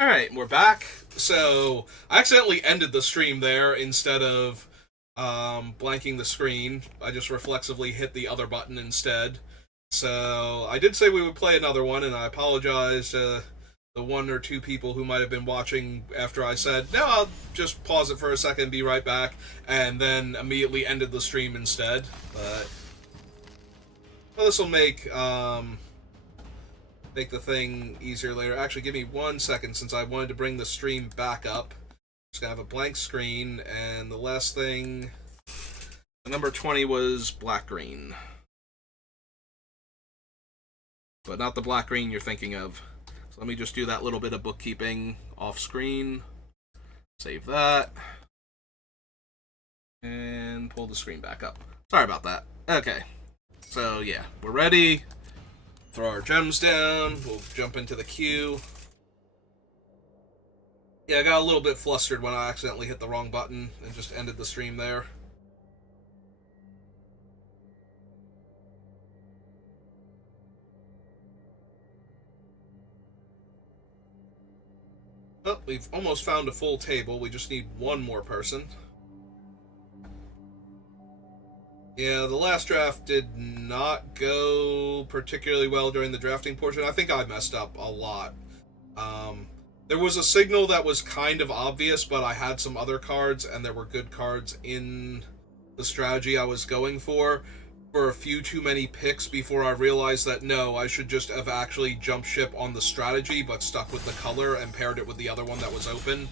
Alright, we're back. So, I accidentally ended the stream there instead of blanking the screen. I just reflexively hit the other button instead. So, I did say we would play another one, and I apologize to the one or two people who might have been watching after I said, no, I'll just pause it for a second, be right back, and then immediately ended the stream instead. But, well, this will make the thing easier later. Actually, give me 1 second since I wanted to bring the stream back up. Just gonna have a blank screen, and the last thing, the number 20 was black-green. But not the black-green you're thinking of. So let me just do that little bit of bookkeeping off-screen. Save that. And pull the screen back up. Sorry about that. Okay. So, yeah, we're ready. Throw our gems down. We'll jump into the queue. Yeah, I got a little bit flustered when I accidentally hit the wrong button and just ended the stream there. Oh, we've almost found a full table. We just need one more person. Yeah, the last draft did not go particularly well during the drafting portion. I think I messed up a lot. There was a signal that was kind of obvious, but I had some other cards, and there were good cards in the strategy I was going for a few too many picks before I realized that, no, I should just have actually jumped ship on the strategy, but stuck with the color and paired it with the other one that was open.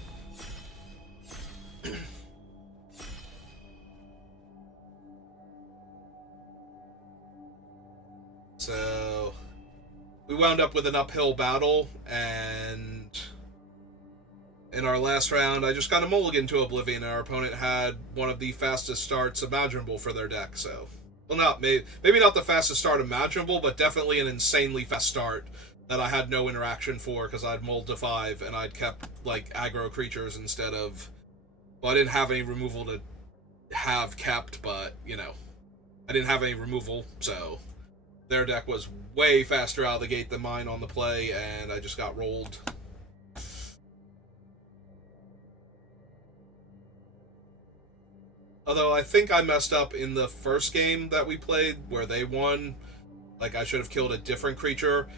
So, we wound up with an uphill battle, and in our last round, I just got a mulligan to Oblivion, and our opponent had one of the fastest starts imaginable for their deck, so... Well, maybe not the fastest start imaginable, but definitely an insanely fast start that I had no interaction for, because I'd mulled to 5, and I'd kept, like, aggro creatures instead of... Well, I didn't have any removal to have kept, but, you know, I didn't have any removal, so... Their deck was way faster out of the gate than mine on the play, and I just got rolled. Although I think I messed up in the first game that we played, where they won. Like, I should have killed a different creature,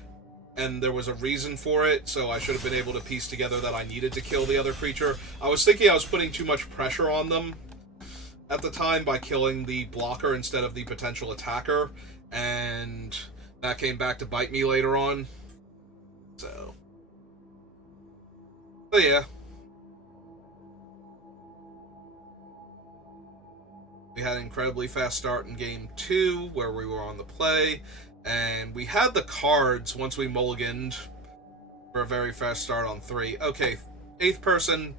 and there was a reason for it, so I should have been able to piece together that I needed to kill the other creature. I was thinking I was putting too much pressure on them at the time by killing the blocker instead of the potential attacker, and that came back to bite me later on. So yeah. We had an incredibly fast start in game 2, where we were on the play, and we had the cards once we mulliganed for a very fast start on 3. Okay, 8th person,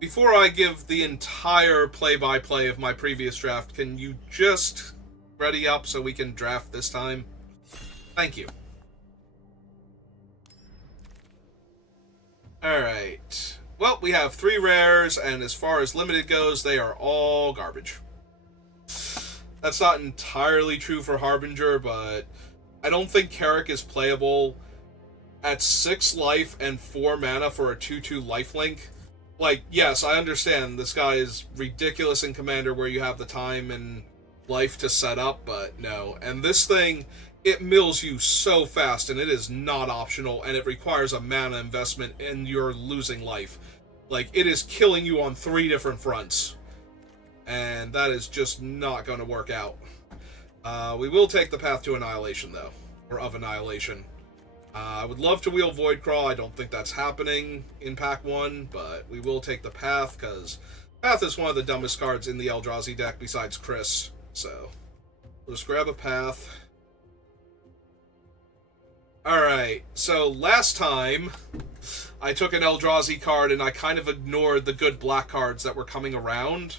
before I give the entire play-by-play of my previous draft, can you just ready up so we can draft this time? Thank you. Alright. Well, we have 3 rares, and as far as limited goes, they are all garbage. That's not entirely true for Harbinger, but I don't think Carrick is playable at 6 life and 4 mana for a 2/2 lifelink. Like, yes, I understand this guy is ridiculous in Commander where you have the time and life to set up, but no. And this thing, it mills you so fast, and it is not optional, and it requires a mana investment, and you're losing life. Like, it is killing you on 3 different fronts. And that is just not going to work out. We will take the path to Annihilation, though. Or of Annihilation. I would love to wheel Voidcraw. I don't think that's happening in Pack 1, but we will take the path, because Path is one of the dumbest cards in the Eldrazi deck besides Chris. So, we'll just grab a Path. Alright, so last time, I took an Eldrazi card and I kind of ignored the good black cards that were coming around.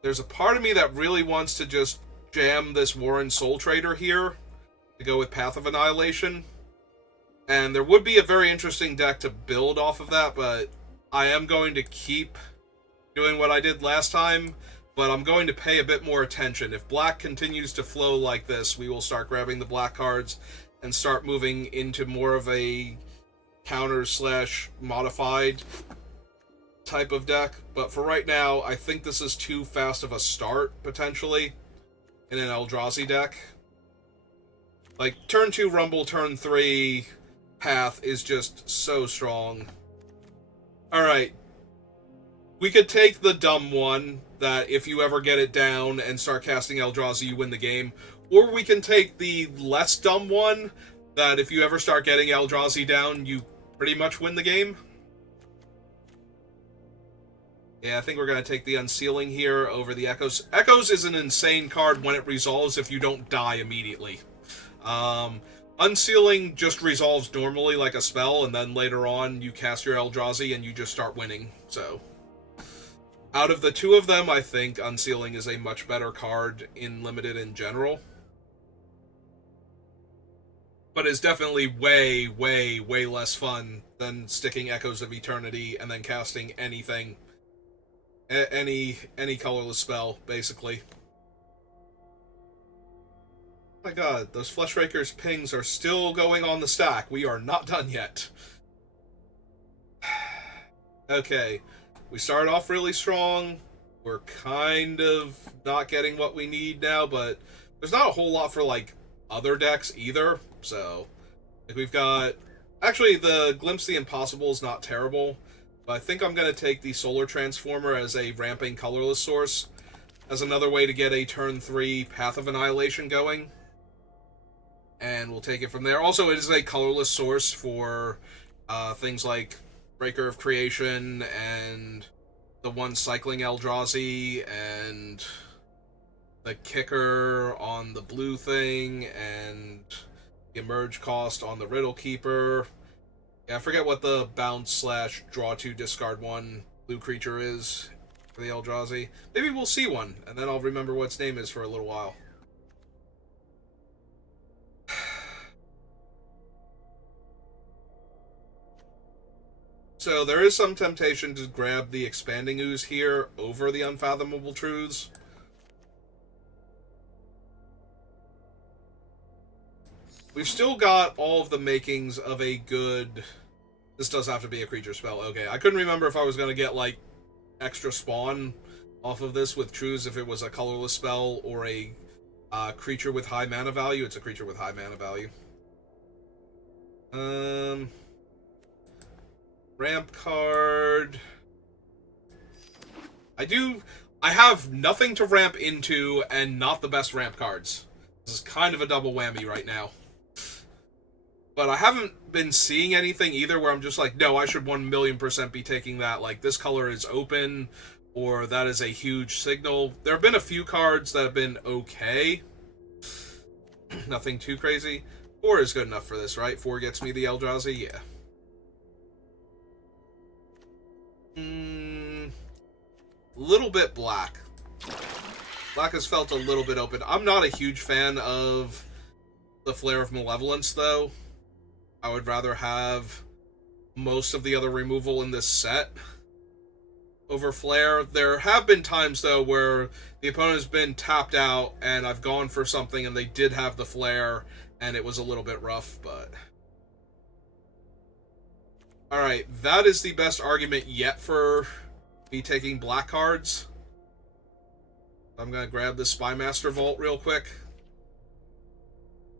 There's a part of me that really wants to just jam this Warren Soul Trader here to go with Path of Annihilation. And there would be a very interesting deck to build off of that, but I am going to keep doing what I did last time, but I'm going to pay a bit more attention. If black continues to flow like this, we will start grabbing the black cards and start moving into more of a counter/modified type of deck. But for right now, I think this is too fast of a start, potentially, in an Eldrazi deck. Like, turn 2 Rumble, turn 3 Path is just so strong. Alright. We could take the dumb one, that if you ever get it down and start casting Eldrazi, you win the game. Or we can take the less dumb one, that if you ever start getting Eldrazi down, you pretty much win the game. Yeah, I think we're going to take the Unsealing here over the Echoes. Echoes is an insane card when it resolves if you don't die immediately. Unsealing just resolves normally like a spell, and then later on you cast your Eldrazi and you just start winning. So, out of the two of them, I think Unsealing is a much better card in Limited in general. But it's definitely way, way, way less fun than sticking Echoes of Eternity and then casting anything. Any colorless spell, basically. Oh my god, those Fleshraker's pings are still going on the stack. We are not done yet. Okay, we started off really strong. We're kind of not getting what we need now, but there's not a whole lot for, like, other decks either. So, like, we've got... Actually, the Glimpse the Impossible is not terrible. But I think I'm going to take the Solar Transformer as a ramping colorless source as another way to get a turn 3 Path of Annihilation going. And we'll take it from there. Also, it is a colorless source for things like Breaker of Creation and the one cycling Eldrazi and the kicker on the blue thing and the Emerge cost on the Riddle Keeper. Yeah, I forget what the bounce/draw 2 discard 1 blue creature is for the Eldrazi. Maybe we'll see one, and then I'll remember what its name is for a little while. So there is some temptation to grab the Expanding Ooze here over the Unfathomable Truths. We've still got all of the makings of a good... This does have to be a creature spell. Okay, I couldn't remember if I was going to get, like, extra spawn off of this with Truths if it was a colorless spell or a creature with high mana value. It's a creature with high mana value. Ramp card. I have nothing to ramp into and not the best ramp cards. This is kind of a double whammy right now. But I haven't been seeing anything either where I'm just like, no, I should 1,000,000% be taking that. Like, this color is open, or that is a huge signal. There have been a few cards that have been okay. Nothing too crazy. 4 is good enough for this, right? 4 gets me the Eldrazi? Yeah. Little bit black. Black has felt a little bit open. I'm not a huge fan of the Flare of Malevolence, though. I would rather have most of the other removal in this set over Flare. There have been times, though, where the opponent has been tapped out, and I've gone for something, and they did have the Flare, and it was a little bit rough, but... Alright, that is the best argument yet for me taking black cards. I'm going to grab this Spymaster Vault real quick.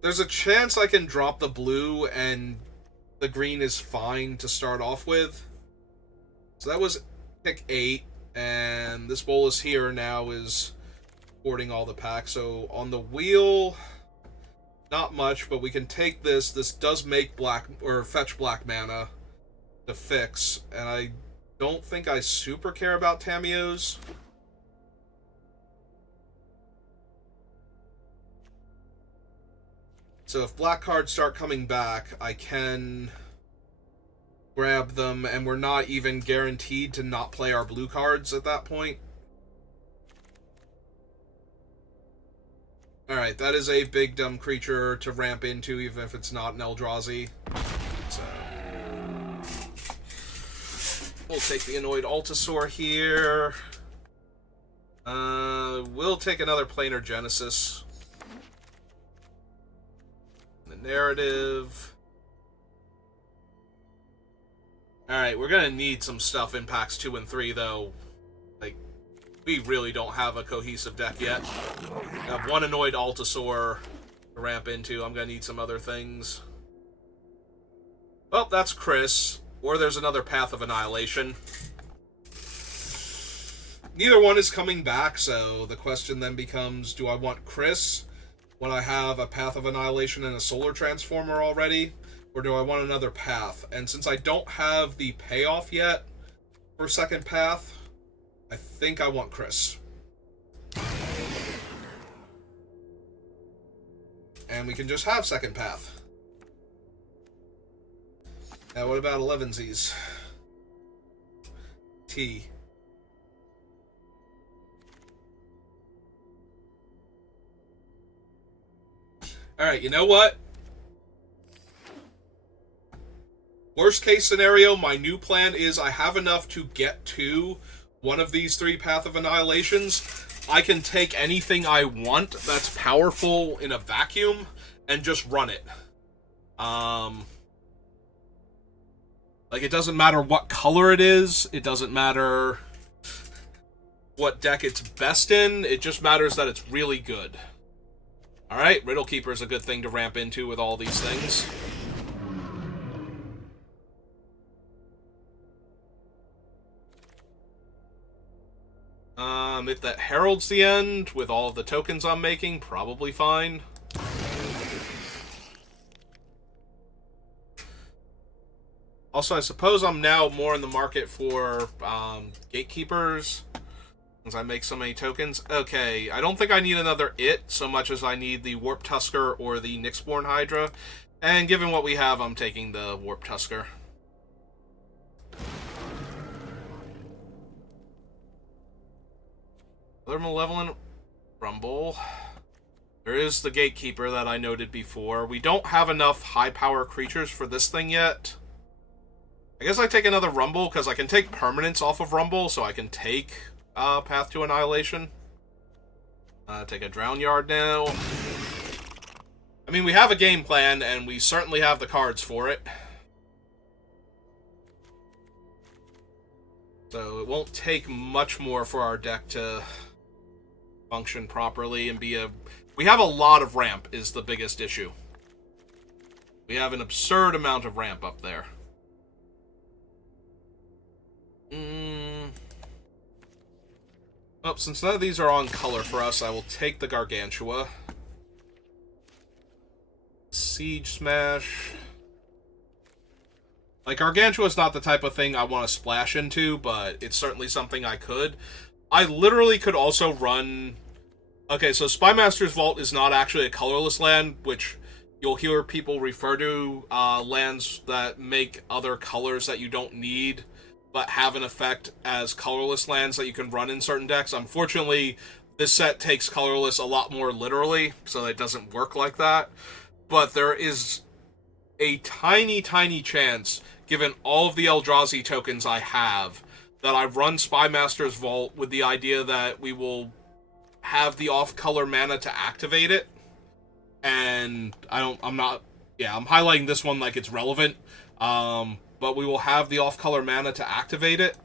There's a chance I can drop the blue and the green is fine to start off with. So that was pick 8, and this Bolus here now is hoarding all the packs. So on the wheel, not much, but we can take this. This does make black, or fetch black mana to fix, and I don't think I super care about Tamiyo's. So if black cards start coming back, I can grab them, and we're not even guaranteed to not play our blue cards at that point. Alright, that is a big dumb creature to ramp into, even if it's not an Eldrazi. So we'll take the Annoyed Altasaur here. We'll take another Planar Genesis. The narrative. Alright, we're gonna need some stuff in packs 2 and 3, though. Like, we really don't have a cohesive deck yet. I have one Annoyed Altasaur to ramp into. I'm gonna need some other things. Well, that's Chris. Or there's another Path of Annihilation. Neither one is coming back, so the question then becomes, do I want Chris when I have a Path of Annihilation and a Solar Transformer already? Or do I want another path? And since I don't have the payoff yet for second path, I think I want Chris. And we can just have second path. Now what about 11Zs? T. Alright, you know what? Worst case scenario, my new plan is I have enough to get to one of these 3 Path of Annihilations. I can take anything I want that's powerful in a vacuum and just run it. Like, it doesn't matter what color it is. It doesn't matter what deck it's best in. It just matters that it's really good. Alright, Riddle Keeper is a good thing to ramp into with all these things. If that heralds the end, with all of the tokens I'm making, probably fine. Also, I suppose I'm now more in the market for gatekeepers, since I make so many tokens. Okay, I don't think I need another It so much as I need the Warp Tusker or the Nyxborn Hydra. And given what we have, I'm taking the Warp Tusker. Other Malevolent Rumble. There is the Gatekeeper that I noted before. We don't have enough high-power creatures for this thing yet. I guess I take another Rumble, because I can take permanents off of Rumble, so I can take Path to Annihilation. Take a Drown Yard now. I mean, we have a game plan, and we certainly have the cards for it. So it won't take much more for our deck to function properly and be a... We have a lot of ramp is the biggest issue. We have an absurd amount of ramp up there. Oh, since none of these are on color for us, I will take the Gargantua. Siege Smash. Like, Gargantua is not the type of thing I want to splash into, but it's certainly something I could. I literally could also run... Okay, so Spymaster's Vault is not actually a colorless land, which you'll hear people refer to lands that make other colors that you don't need, but have an effect as colorless lands that you can run in certain decks. Unfortunately, this set takes colorless a lot more literally, so it doesn't work like that. But there is a tiny, tiny chance, given all of the Eldrazi tokens I have, that I run Spymaster's Vault with the idea that we will have the off-color mana to activate it. And I'm highlighting this one like it's relevant. But we will have the off-color mana to activate it.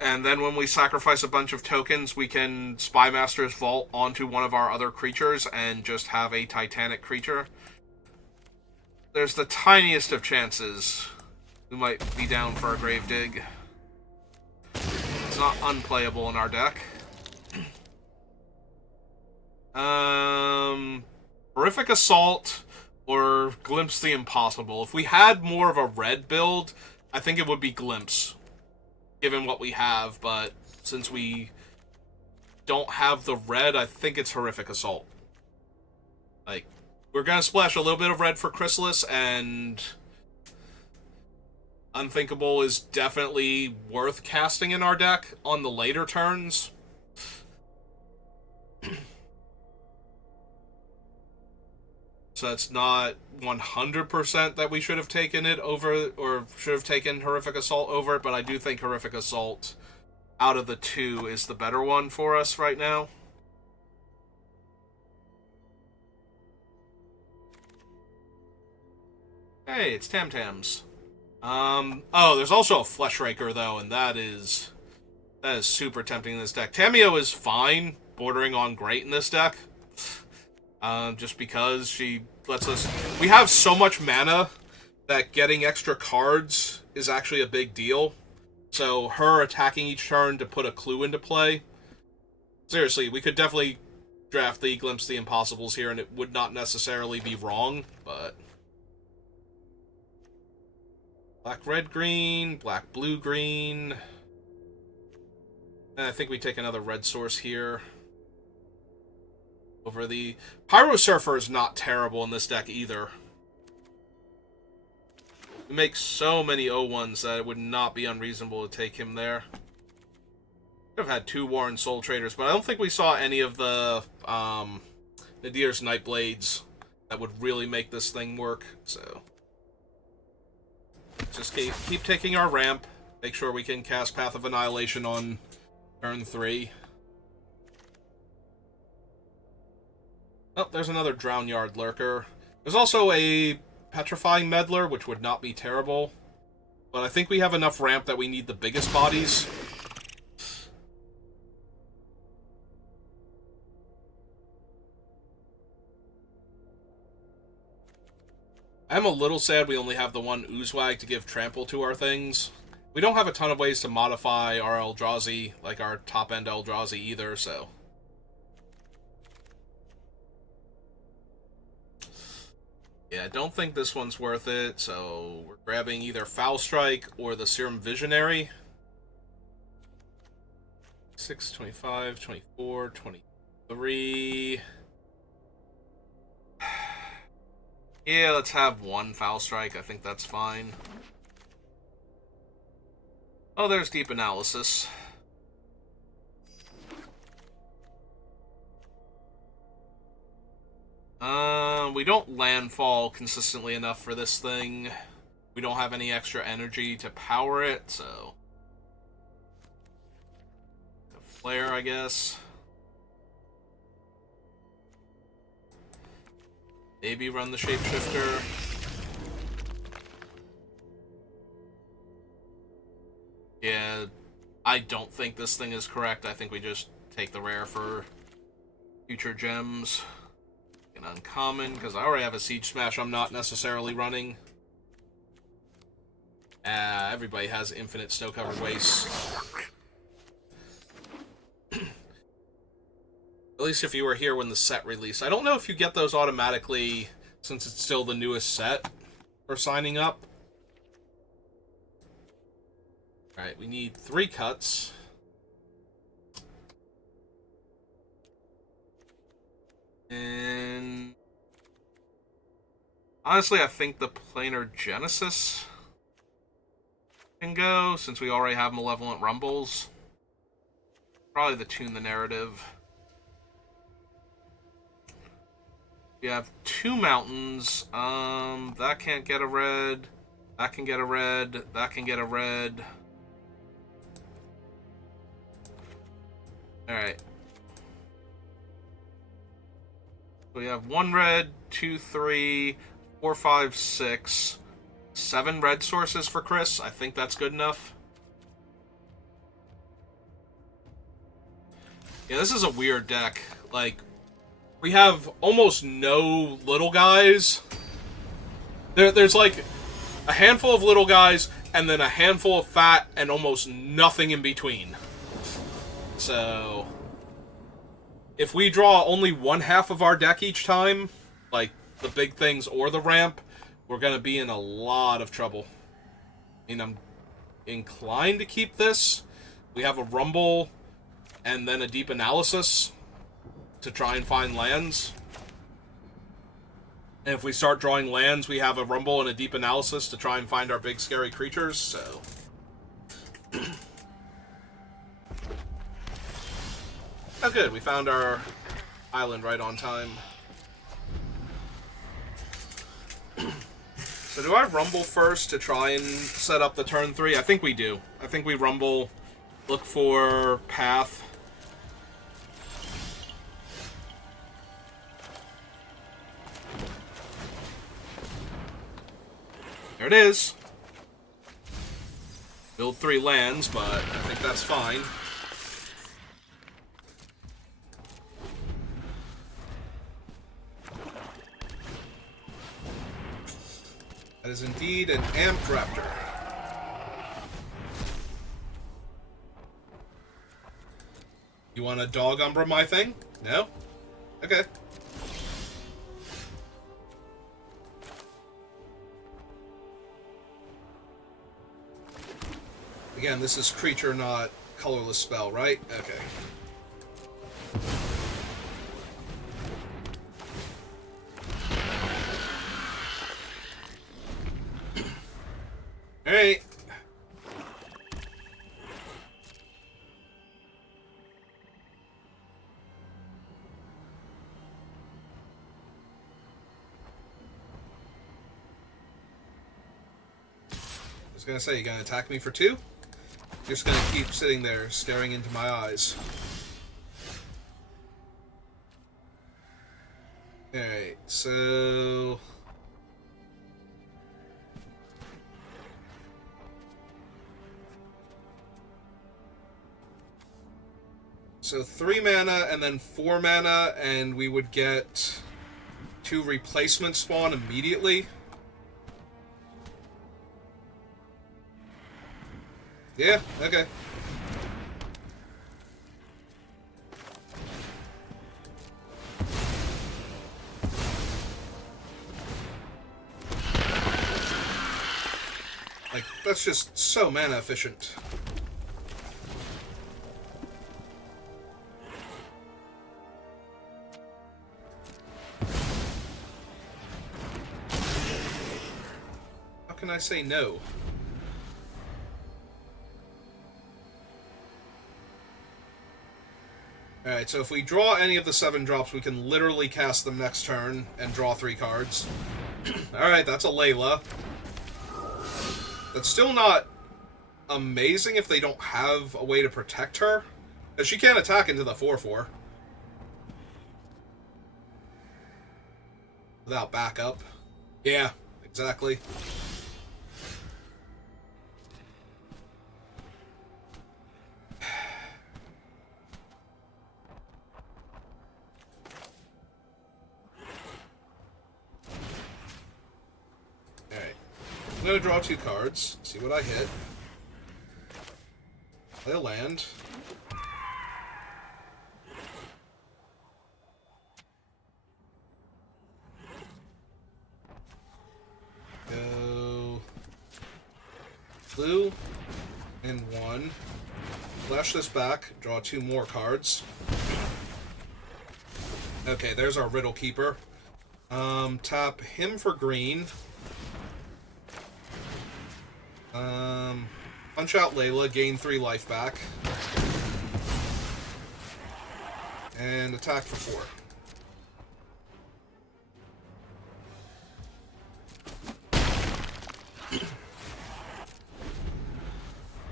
And then when we sacrifice a bunch of tokens, we can Spymaster's Vault onto one of our other creatures and just have a Titanic creature. There's the tiniest of chances we might be down for a Grave Dig. It's not unplayable in our deck. Horrific Assault or Glimpse the Impossible. If we had more of a red build, I think it would be Glimpse, given what we have, but since we don't have the red, I think it's Horrific Assault. Like, we're gonna splash a little bit of red for Chrysalis, and Unthinkable is definitely worth casting in our deck on the later turns. So it's not 100% that we should have taken it over, or should have taken Horrific Assault over it, but I do think Horrific Assault, out of the two, is the better one for us right now. Hey, it's Tam Tams. Oh, there's also a Flesh Raker, though, and that is super tempting in this deck. Tamio is fine, bordering on great in this deck. Just because she lets us... We have so much mana that getting extra cards is actually a big deal. So her attacking each turn to put a clue into play... Seriously, we could definitely draft the Glimpse the Impossibles here, and it would not necessarily be wrong, but... Black, red, green, black, blue, green... And I think we take another red source here. Over the... Pyro Surfer is not terrible in this deck either. We make so many O1s that it would not be unreasonable to take him there. Could have had 2 Warren Soul Traders, but I don't think we saw any of the Nadir's Nightblades that would really make this thing work, so... Just keep taking our ramp. Make sure we can cast Path of Annihilation on turn 3. Oh, there's another Drownyard Lurker. There's also a Petrifying Meddler, which would not be terrible. But I think we have enough ramp that we need the biggest bodies. I'm a little sad we only have the one Oozewag to give trample to our things. We don't have a ton of ways to modify our Eldrazi, like our top-end Eldrazi either, so... Yeah, I don't think this one's worth it, so we're grabbing either Foul Strike or the Serum Visionary. 6, 25, 24, 23... Yeah, let's have 1 Foul Strike. I think that's fine. Oh, there's Deep Analysis. We don't landfall consistently enough for this thing. We don't have any extra energy to power it, so... A Flare, I guess. Maybe run the Shapeshifter. Yeah, I don't think this thing is correct. I think we just take the rare for future gems. An uncommon, because I already have a Siege Smash I'm not necessarily running. Everybody has infinite snow-covered wastes. At least if you were here when the set released. I don't know if you get those automatically, since it's still the newest set for signing up. Alright, we need 3 cuts. And... honestly, I think the Planar Genesis can go, since we already have Malevolent Rumbles. Probably the Tune the Narrative. We have 2 mountains. That can't get a red. That can get a red. That can get a red. Alright. We have 1 red, 2, 3, 4, 5, 6, 7 red sources for Chris. I think that's good enough. Yeah, this is a weird deck. Like, we have almost no little guys. There's like a handful of little guys, and then a handful of fat, and almost nothing in between. So, if we draw only 1/2 of our deck each time, like the big things or the ramp, we're going to be in a lot of trouble. I mean, I'm inclined to keep this. We have a Rumble and then a Deep Analysis to try and find lands. And if we start drawing lands, we have a Rumble and a Deep Analysis to try and find our big scary creatures, so... Oh good, we found our island right on time. So do I Rumble first to try and set up the turn 3? I think we do. I think we Rumble, look for Path. There it is. Build 3 lands, but I think that's fine. That is indeed an Amped Raptor. You want a dog Umbra my thing? No? Okay. Again, this is creature, not colorless spell, right? Okay. Alright. I was gonna say, you gonna attack me for 2? You're just gonna keep sitting there, staring into my eyes. Alright, so... So 3 mana and then 4 mana, and we would get 2 replacement spawn immediately. Yeah, okay. Like, that's just so mana efficient. How can I say no? Alright, so if we draw any of the 7 drops, we can literally cast them next turn and draw 3 cards. Alright, that's a Layla. That's still not amazing if they don't have a way to protect her. Because she can't attack into the 4/4. Without backup. Yeah, exactly. I'm going to draw 2 cards, see what I hit. Play a land. Go blue and 1. Flash this back, draw 2 more cards. Okay, there's our Riddle Keeper. Tap him for green. Punch out Layla, gain 3 life back. And attack for 4.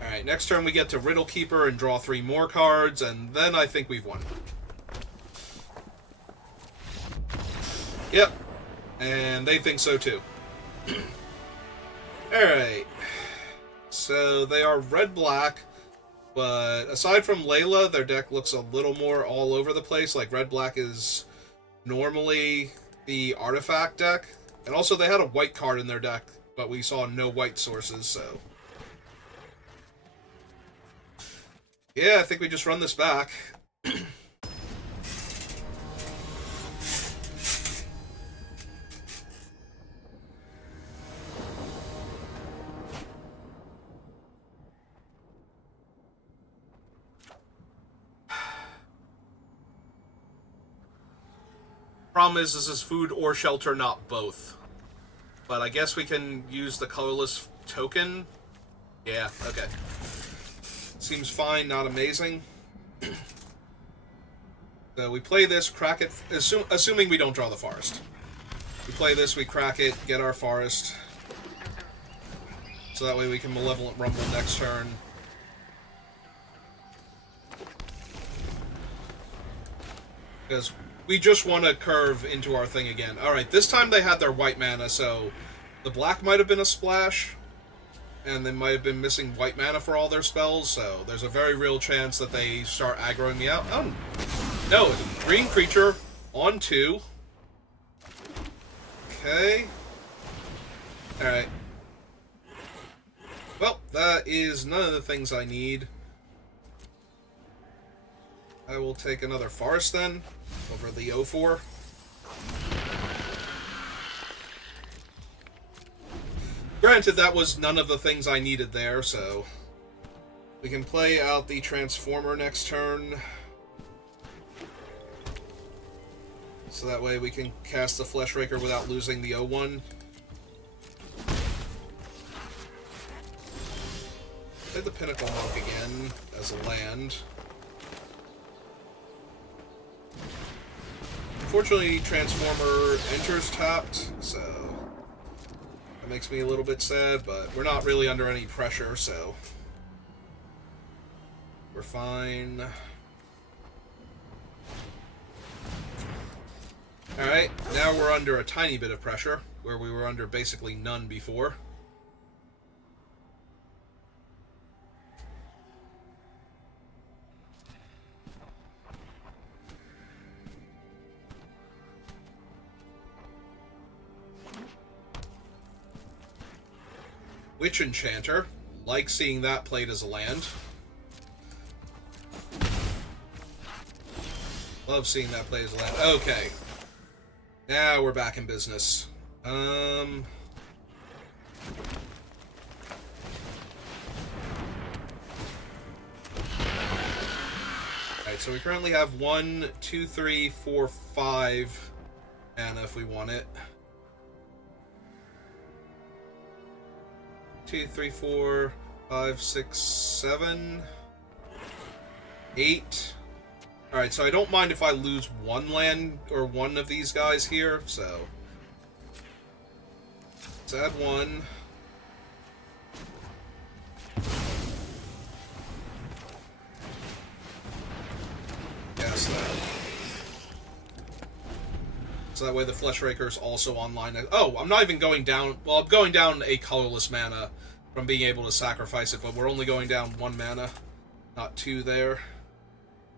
Alright, next turn we get to Riddle Keeper and draw 3 more cards, and then I think we've won. Yep. And they think so too. Alright. So they are red-black, but aside from Layla, their deck looks a little more all over the place. Like, red-black is normally the artifact deck. And also they had a white card in their deck, but we saw no white sources, so... Yeah, I think we just run this back. Problem is, this is food or shelter, not both. But I guess we can use the colorless token. Yeah, okay. Seems fine, not amazing. So we play this, crack it, assuming we don't draw the forest. We play this, we crack it, get our forest. So that way we can Malevolent Rumble next turn. Because we just want to curve into our thing again. Alright, this time they had their white mana, so The black might have been a splash, and they might have been missing white mana for all their spells, so there's a very real chance that they start aggroing me out. Oh, no, it's a green creature on 2. Okay. Alright. Well, that is none of the things I need. I will take another forest then, over the 0-4. Granted, that was none of the things I needed there, so we can play out the Transformer next turn. So that way we can cast the Fleshraker without losing the 0-1. Play the Pinnacle Monk again as a land. Unfortunately, Transformer enters tapped, so that makes me a little bit sad, but we're not really under any pressure, so we're fine. Alright, now we're under a tiny bit of pressure, where we were under basically none before. Witch Enchanter. Like seeing that played as a land. Love seeing that played as a land. Okay. Now we're back in business. Alright, so we currently have 1, 2, 3, 4, 5 mana if we want it. 2, 3, 4, 5, 6, 7, 8. Alright, so I don't mind if I lose one land or one of these guys here, so let's add 1. Yes, that. So that way the Fleshraker is also online. Oh, I'm not even going down. Well, I'm going down a colorless mana from being able to sacrifice it, but we're only going down 1 mana, not 2 there.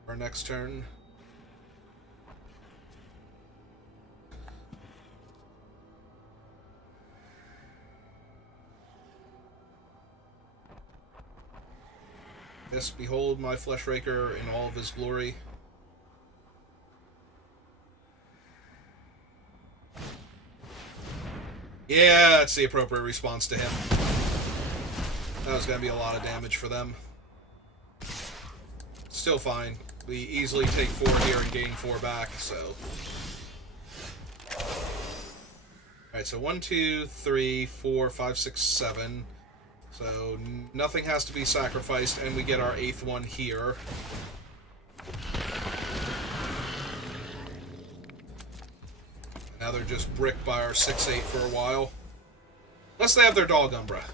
Our next turn. Yes, behold my Fleshraker in all of his glory. Yeah, that's the appropriate response to him. That was going to be a lot of damage for them. Still fine. We easily take 4 here and gain 4 back, so. Alright, so 1, 2, 3, 4, 5, 6, 7. So nothing has to be sacrificed, and we get our 8th one here. Now they're just bricked by our 6-8 for a while. Unless they have their Dog Umbra.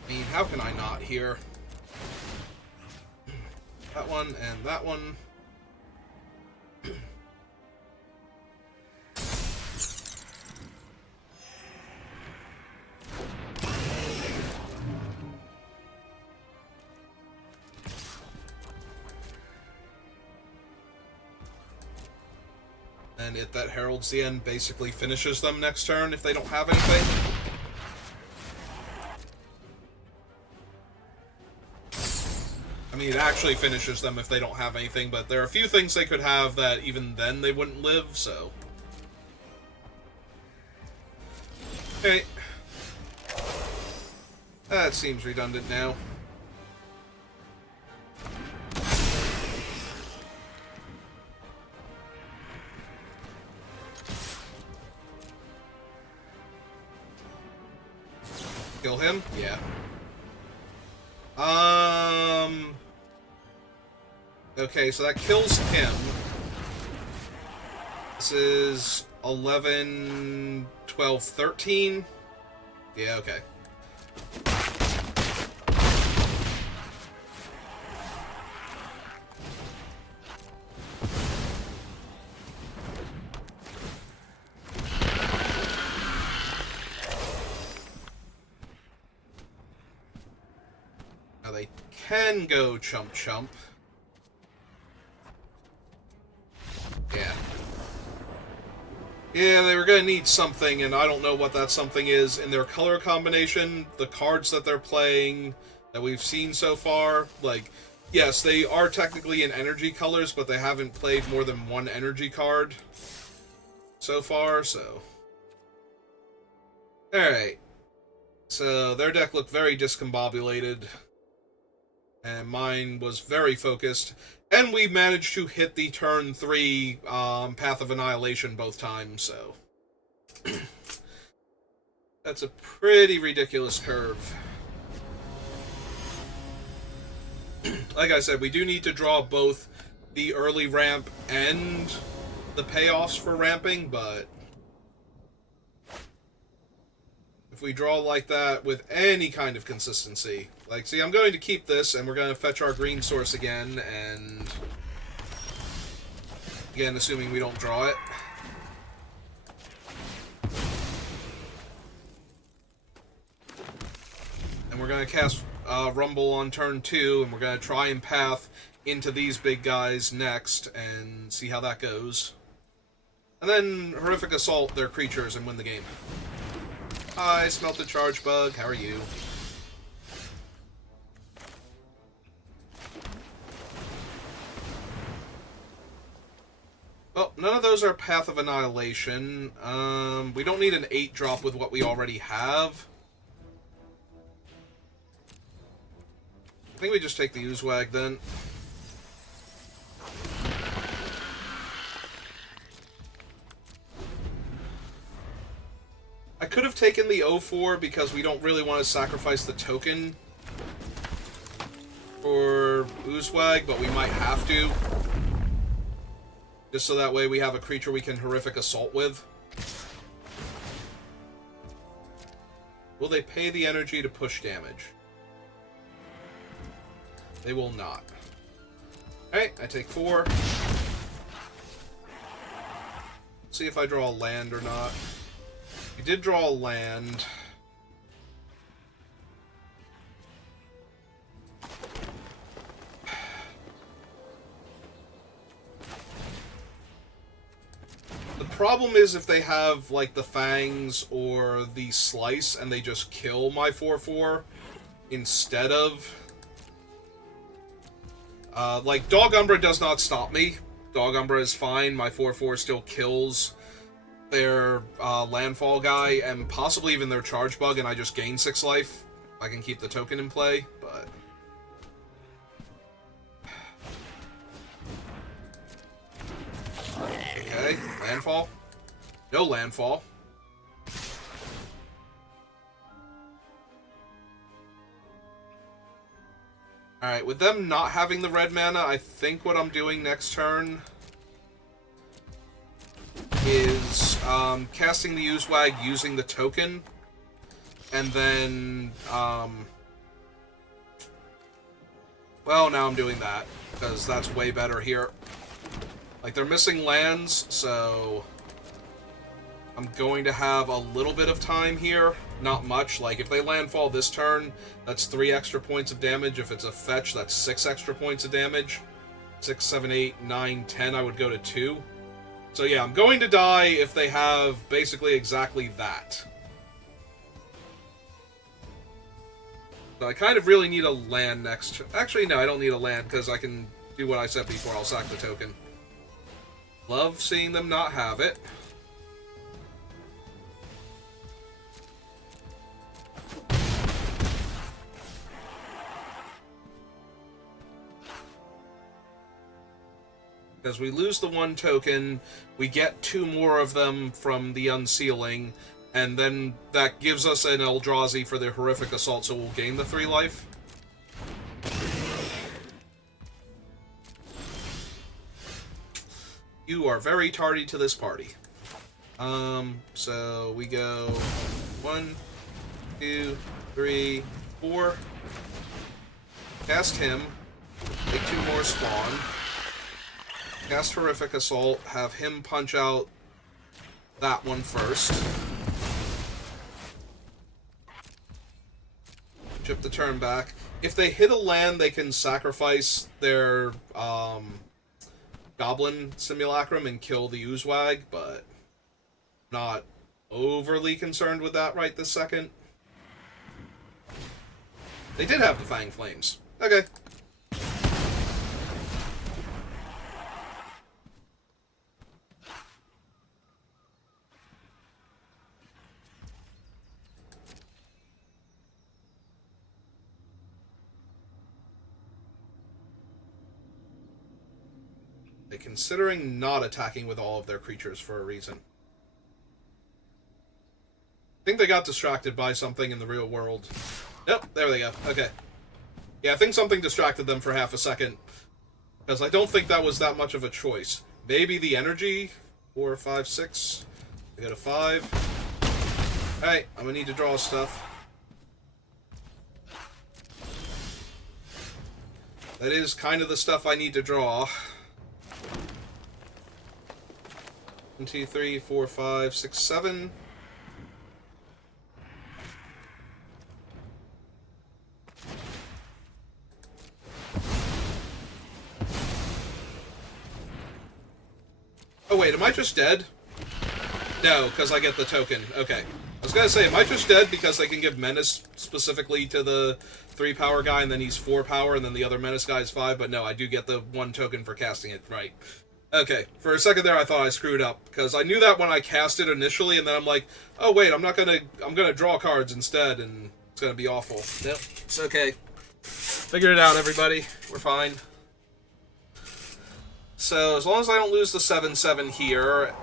I mean, how can I not here? That one and that one. And it that heralds the end basically finishes them next turn if they don't have anything. I mean, it actually finishes them if they don't have anything, but there are a few things they could have that even then they wouldn't live, so. Okay. That seems redundant now. Kill him? Yeah. Okay, so that kills him. This is 11, 12, 13. Yeah, okay. Now they can go chump chump. Yeah. Yeah, they were going to need something, and I don't know what that something is in their color combination. The cards that they're playing that we've seen so far, like, yes, they are technically in energy colors, but they haven't played more than one energy card so far, so... Alright. So, their deck looked very discombobulated, and mine was very focused. And we managed to hit the turn 3 Path of Annihilation both times, so... That's a pretty ridiculous curve. Like I said, we do need to draw both the early ramp and the payoffs for ramping, but... If we draw like that with any kind of consistency... Like, see, I'm going to keep this, and we're going to fetch our green source again, and... Again, assuming we don't draw it. And we're going to cast Rumble on turn 2, and we're going to try and path into these big guys next, and see how that goes. And then Horrific Assault their creatures and win the game. Hi, Smelted Charge Bug, how are you? Well, none of those are Path of Annihilation. We don't need an 8-drop with what we already have. I think we just take the Oozewag then. I could have taken the 0-4 because we don't really want to sacrifice the token for Oozewag, but we might have to. Just so that way we have a creature we can Horrific Assault with. Will they pay the energy to push damage? They will not. Alright, I take 4. See if I draw a land or not. We did draw a land. The problem is if they have, like, the Fangs or the Slice and they just kill my 4-4 instead of... like, Dog Umbra does not stop me. Dog Umbra is fine. My 4-4 still kills their landfall guy and possibly even their charge bug, and I just gain 6 life. I can keep the token in play, but... Okay, landfall. No landfall. Alright, with them not having the red mana, I think what I'm doing next turn is casting the Oozewag using the token, and then, well, now I'm doing that, because that's way better here. Like, they're missing lands, so I'm going to have a little bit of time here. Not much. Like, if they landfall this turn, that's 3 extra points of damage. If it's a fetch, that's 6 extra points of damage. 6, 7, 8, 9, 10, I would go to 2. So yeah, I'm going to die if they have basically exactly that. So I kind of really need a land next. Actually, no, I don't need a land, because I can do what I said before. I'll sack the token. Love seeing them not have it. Because we lose the 1 token, we get 2 more of them from the unsealing, and then that gives us an Eldrazi for the Horrific Assault, so we'll gain the 3 life. You are very tardy to this party. So we go 1, 2, 3, 4. Cast him. Take 2 more spawn. Cast Horrific Assault. Have him punch out that one first. Chip the turn back. If they hit a land, they can sacrifice their Goblin Simulacrum and kill the Oozewag, but not overly concerned with that right this second. They did have the Fang Flames. Okay. They're considering not attacking with all of their creatures for a reason. I think they got distracted by something in the real world. Yep, there they go. Okay. Yeah, I think something distracted them for half a second. Because I don't think that was that much of a choice. Maybe the energy. 4, 5, 6. I got a 5. Alright, I'm gonna need to draw stuff. That is kind of the stuff I need to draw. 1, 2, 3, 4, 5, 6, 7. Oh wait, am I just dead? No, because I get the token. Okay. I was gonna say, am I just dead because I can give Menace specifically to the 3 power guy and then he's 4 power and then the other Menace guy is 5, but no, I do get the 1 token for casting it, right. Okay, for a second there I thought I screwed up, because I knew that when I cast it initially, and then I'm like, oh wait, I'm gonna draw cards instead, and it's gonna be awful. Yep, it's okay. Figured it out, everybody. We're fine. So, as long as I don't lose the 7-7 here...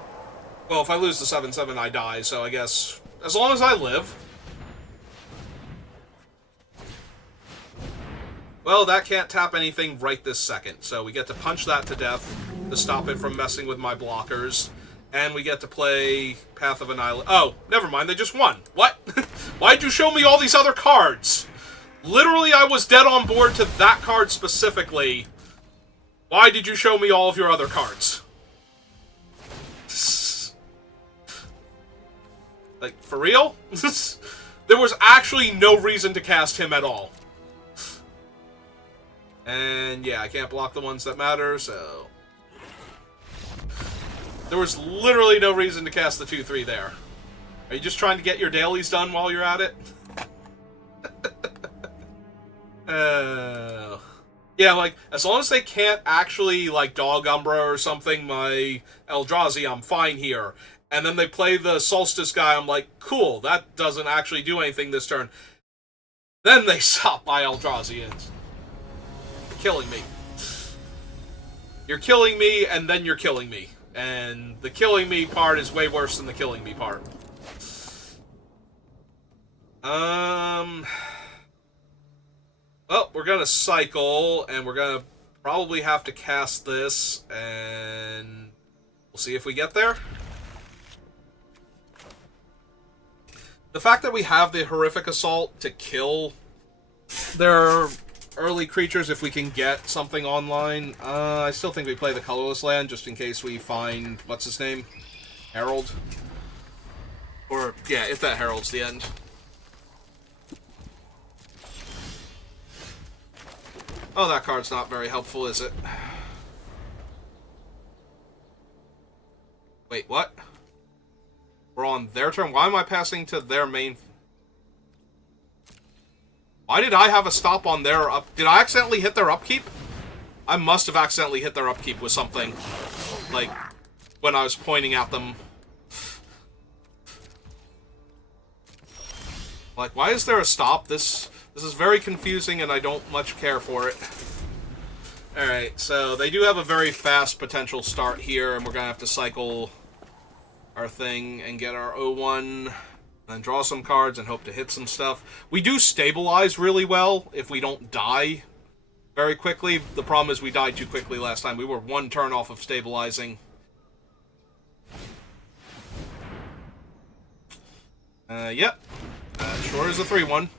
Well, if I lose the 7-7, I die, so I guess... As long as I live... Well, that can't tap anything right this second, so we get to punch that to death to stop it from messing with my blockers, and we get to play Path of Annihilation. Oh, never mind, they just won. What? Why'd you show me all these other cards? Literally, I was dead on board to that card specifically. Why did you show me all of your other cards? Like, for real? There was actually no reason to cast him at all. And yeah, I can't block the ones that matter, so... There was literally no reason to cast the 2-3 there. Are you just trying to get your dailies done while you're at it? Yeah, like, as long as they can't actually, like, Dog Umbra or something, my Eldrazi, I'm fine here. And then they play the Solstice guy, I'm like, cool, that doesn't actually do anything this turn. Then they stop my Eldrazi in. You're killing me. You're killing me, and then you're killing me. And the killing me part is way worse than the killing me part. Well, we're gonna cycle, and we're gonna probably have to cast this, and we'll see if we get there. The fact that we have the Horrific Assault to kill their early creatures, if we can get something online, I still think we play the Colorless Land, just in case we find, what's his name? Herald? Or, yeah, if that Herald's the end. Oh, that card's not very helpful, is it? Wait, what? We're on their turn? Why am I passing to their main... Why did I have a stop on their up... Did I accidentally hit their upkeep? I must have accidentally hit their upkeep with something. Like, when I was pointing at them. Like, why is there a stop? This is very confusing and I don't much care for it. Alright, so they do have a very fast potential start here, and we're gonna have to cycle our thing and get our 0-1, and draw some cards and hope to hit some stuff. We do stabilize really well if we don't die very quickly. The problem is we died too quickly last time. We were 1 turn off of stabilizing. Yep. Sure is a 3-1.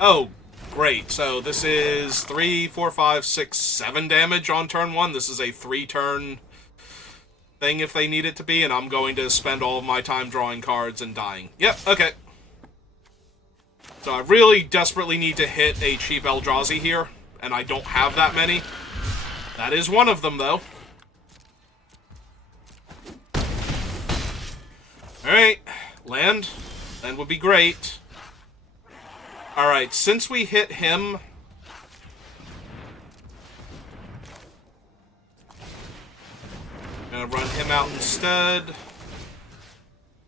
Oh, great. So this is 3, 4, 5, 6, 7 damage on turn 1. This is a 3-turn thing if they need it to be, and I'm going to spend all of my time drawing cards and dying. Yep, okay. So I really desperately need to hit a cheap Eldrazi here, and I don't have that many. That is one of them, though. Alright, land. Land would be great. Alright, since we hit him... I'm gonna run him out instead.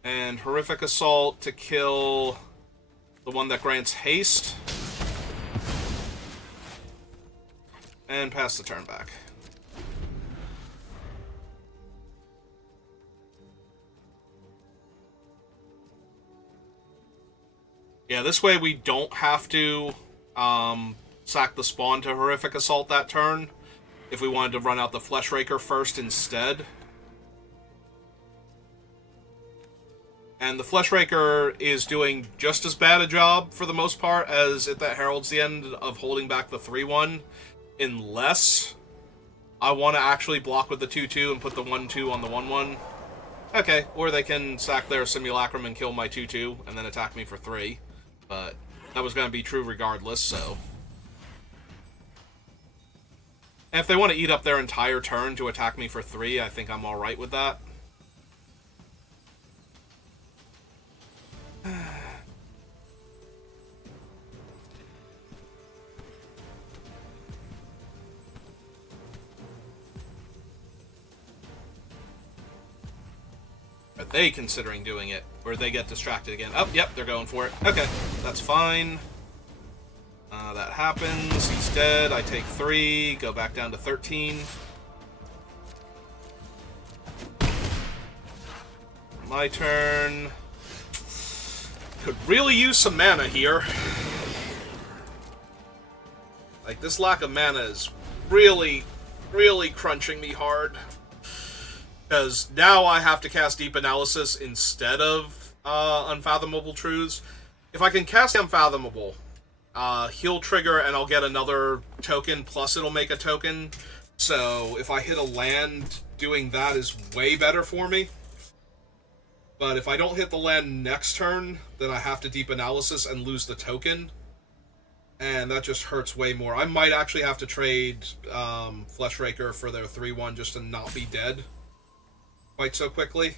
And Horrific Assault to kill the one that grants haste. And pass the turn back. Yeah, this way we don't have to sack the spawn to Horrific Assault that turn, if we wanted to run out the Fleshraker first instead. And the Fleshraker is doing just as bad a job, for the most part, as it that heralds the end of holding back the 3-1, unless I want to actually block with the 2-2 and put the 1-2 on the 1-1. Okay, or they can sack their Simulacrum and kill my 2-2, and then attack me for 3. But that was going to be true regardless, so... And if they want to eat up their entire turn to attack me for 3, I think I'm alright with that. Are they considering doing it? Or they get distracted again? Oh, yep, they're going for it. Okay, that's fine. That happens. He's dead. I take 3. Go back down to 13. My turn. Could really use some mana here. Like, this lack of mana is really, really crunching me hard. Because now I have to cast Deep Analysis instead of Unfathomable Truths. If I can cast Unfathomable, he'll trigger and I'll get another token, plus it'll make a token. So if I hit a land, doing that is way better for me. But if I don't hit the land next turn, then I have to Deep Analysis and lose the token. And that just hurts way more. I might actually have to trade Fleshraker for their 3-1 just to not be dead quite so quickly.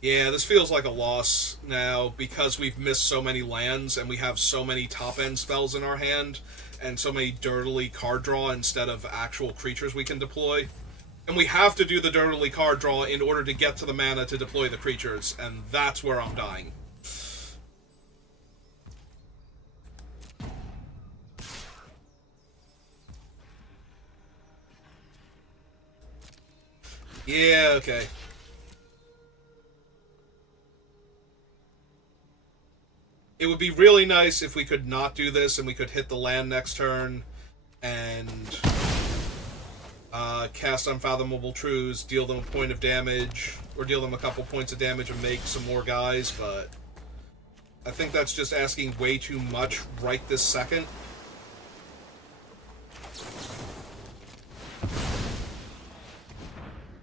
Yeah, this feels like a loss now because we've missed so many lands and we have so many top-end spells in our hand and so many dirtily card draw instead of actual creatures we can deploy. And we have to do the dirtily card draw in order to get to the mana to deploy the creatures, and that's where I'm dying. Yeah, okay. It would be really nice if we could not do this and we could hit the land next turn and cast Unfathomable Truths, deal them a point of damage, or deal them a couple points of damage and make some more guys, but I think that's just asking way too much right this second.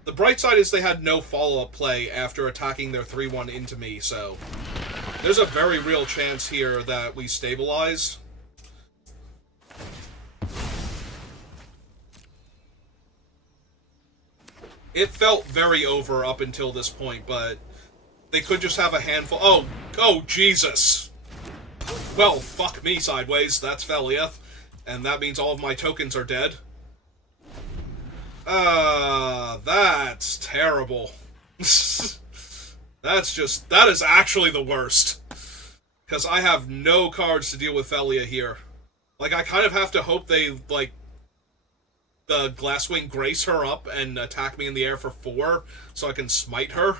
The bright side is they had no follow-up play after attacking their 3-1 into me, so there's a very real chance here that we stabilize. It felt very over up until this point, but they could just have a handful... Oh, Jesus! Well, fuck me sideways, that's Felia. And that means all of my tokens are dead. That's terrible. That is actually the worst. Because I have no cards to deal with Felia here. Like, I kind of have to hope they, like, the Glasswing Grace her up and attack me in the air for 4 so I can smite her.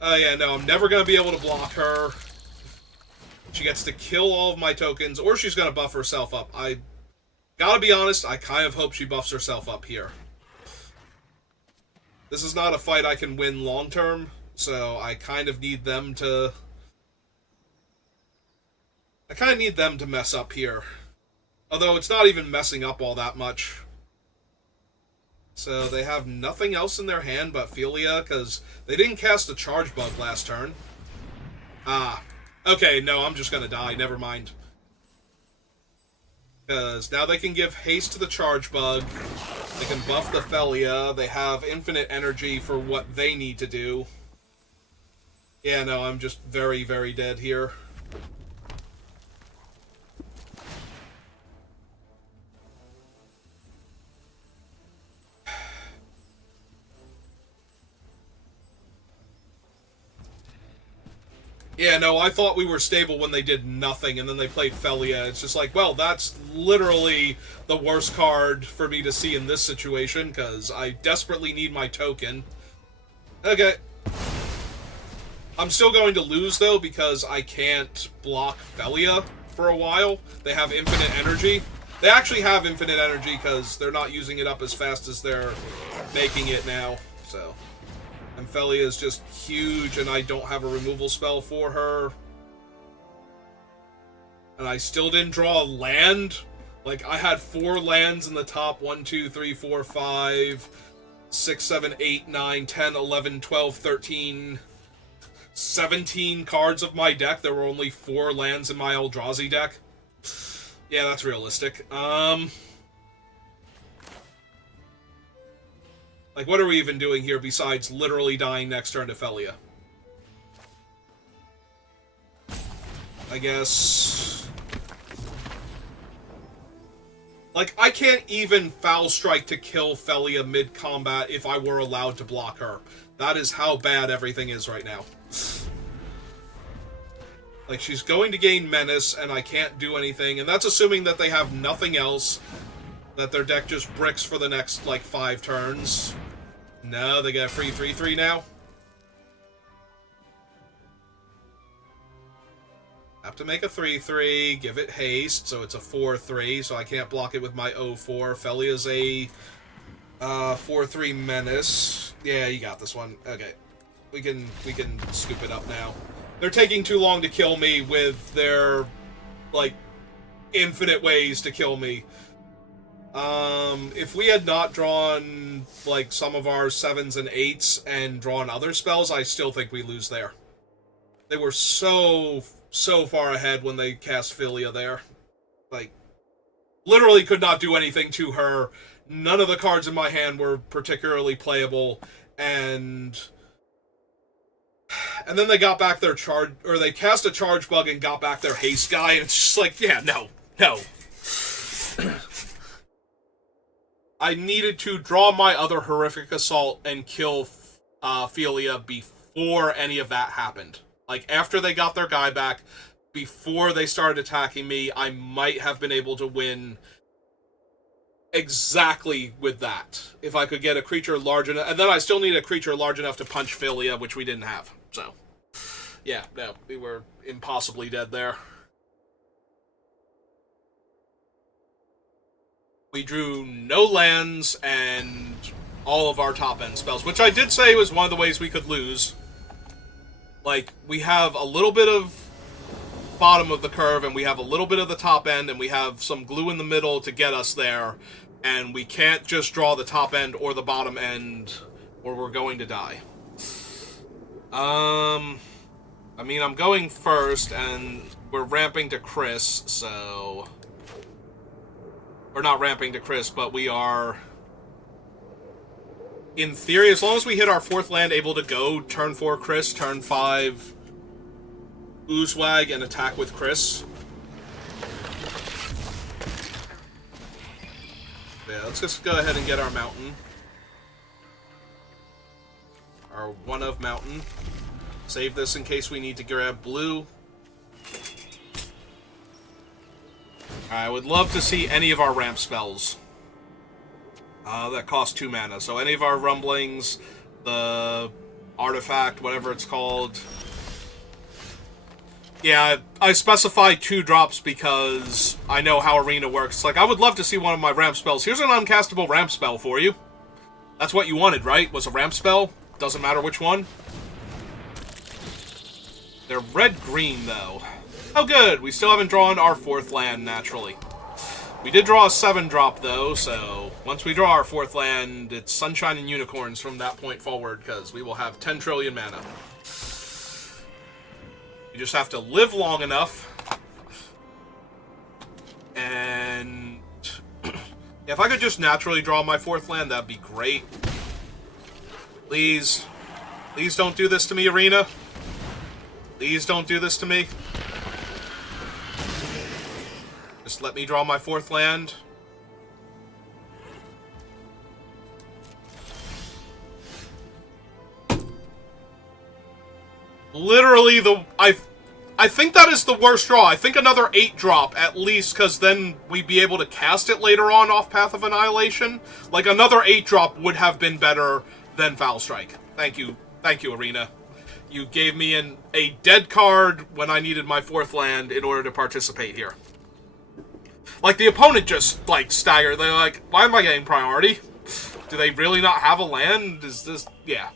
Yeah, no, I'm never going to be able to block her. She gets to kill all of my tokens, or she's going to buff herself up. Gotta be honest, I kind of hope she buffs herself up here. This is not a fight I can win long term, so I kind of need them to... I kind of need them to mess up here. Although it's not even messing up all that much. So they have nothing else in their hand but Philia, because they didn't cast a charge bug last turn. Ah. Okay, no, I'm just gonna die. Never mind. Because now they can give haste to the charge bug. They can buff the Philia. They have infinite energy for what they need to do. Yeah, no, I'm just very, very dead here. Yeah, no, I thought we were stable when they did nothing, and then they played Philia. It's just like, well, that's literally the worst card for me to see in this situation, because I desperately need my token. Okay. I'm still going to lose, though, because I can't block Philia for a while. They have infinite energy. They actually have infinite energy, because they're not using it up as fast as they're making it now, so... And Philia is just huge, and I don't have a removal spell for her. And I still didn't draw a land. Like, I had 4 lands in the top 1, 2, 3, 4, 5, 6, 7, 8, 9, 10, 11, 12, 13, 17 cards of my deck. There were only 4 lands in my Eldrazi deck. Yeah, that's realistic. Like, what are we even doing here besides literally dying next turn to Philia? I guess... Like, I can't even Foul Strike to kill Philia mid-combat if I were allowed to block her. That is how bad everything is right now. Like, she's going to gain Menace, and I can't do anything, and that's assuming that they have nothing else, that their deck just bricks for the next, like, 5 turns. No, they get a free 3/3 now. Have to make a 3/3, give it haste, so it's a 4/3, so I can't block it with my 0/4. Phelia's a 4/3 menace. Yeah, you got this one. Okay. We can scoop it up now. They're taking too long to kill me with their, like, infinite ways to kill me. If we had not drawn, like, some of our 7s and 8s and drawn other spells, I still think we lose there. They were so far ahead when they cast Philia there. Like, literally could not do anything to her. None of the cards in my hand were particularly playable, and then they got back their charge, or they cast a charge bug and got back their haste guy, and it's just like, yeah, no. I needed to draw my other horrific assault and kill Philia before any of that happened. Like, after they got their guy back, before they started attacking me, I might have been able to win exactly with that. If I could get a creature large enough, and then I still need a creature large enough to punch Philia, which we didn't have. So, yeah, no, we were impossibly dead there. We drew no lands and all of our top-end spells, which I did say was one of the ways we could lose. Like, we have a little bit of bottom of the curve, and we have a little bit of the top end, and we have some glue in the middle to get us there, and we can't just draw the top end or the bottom end, or we're going to die. I mean, I'm going first, and we're ramping to Chris, so... We're not ramping to Chris, but we are... In theory, as long as we hit our 4th land, able to go turn 4 Chris, turn 5 Oozewag, and attack with Chris. Yeah, let's just go ahead and get our mountain. Our 1-of mountain. Save this in case we need to grab blue. I would love to see any of our ramp spells. That cost 2 mana. So any of our rumblings, the artifact, whatever it's called. Yeah, I specified 2 drops because I know how Arena works. Like, I would love to see one of my ramp spells. Here's an uncastable ramp spell for you. That's what you wanted, right? Was a ramp spell? Doesn't matter which one. They're red-green, though. Oh, good. We still haven't drawn our 4th land, naturally. We did draw a 7-drop, though, so once we draw our 4th land, it's Sunshine and Unicorns from that point forward, because we will have 10 trillion mana. You just have to live long enough. And if I could just naturally draw my 4th land, that'd be great. Please. Please don't do this to me, Arena. Please don't do this to me. Just let me draw my 4th land. Literally I think that is the worst draw. I think another 8-drop at least, because then we'd be able to cast it later on off Path of Annihilation. Like, another 8-drop would have been better than Foul Strike. Thank you, Arena. You gave me a dead card when I needed my 4th land in order to participate here. Like, the opponent just, like, staggered. They're like, why am I getting priority? Do they really not have a land? Is this... yeah.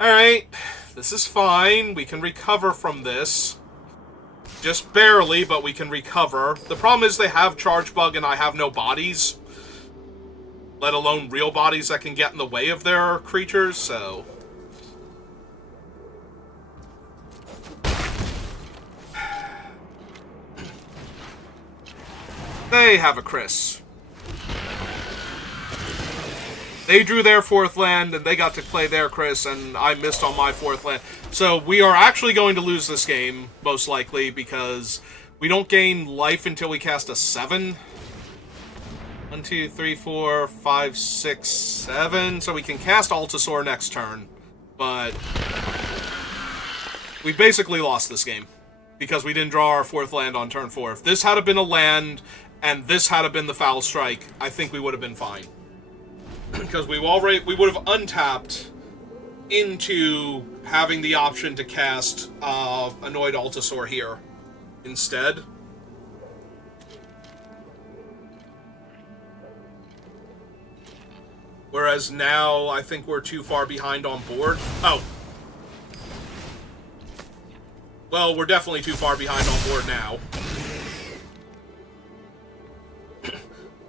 Alright. This is fine. We can recover from this. Just barely, but we can recover. The problem is they have Charge Bug and I have no bodies. Let alone real bodies that can get in the way of their creatures, so... They have a Chris. They drew their 4th land, and they got to play their Chris, and I missed on my 4th land. So we are actually going to lose this game, most likely, because we don't gain life until we cast a 7. 1, 2, 3, 4, 5, 6, 7. So we can cast Altasaur next turn, but we basically lost this game because we didn't draw our 4th land on turn 4. If this had been a land and this had been the Foul Strike, I think we would have been fine. Because we would have untapped into having the option to cast Annoyed Altasaur here instead. Whereas now, I think we're too far behind on board. Oh. Well, we're definitely too far behind on board now.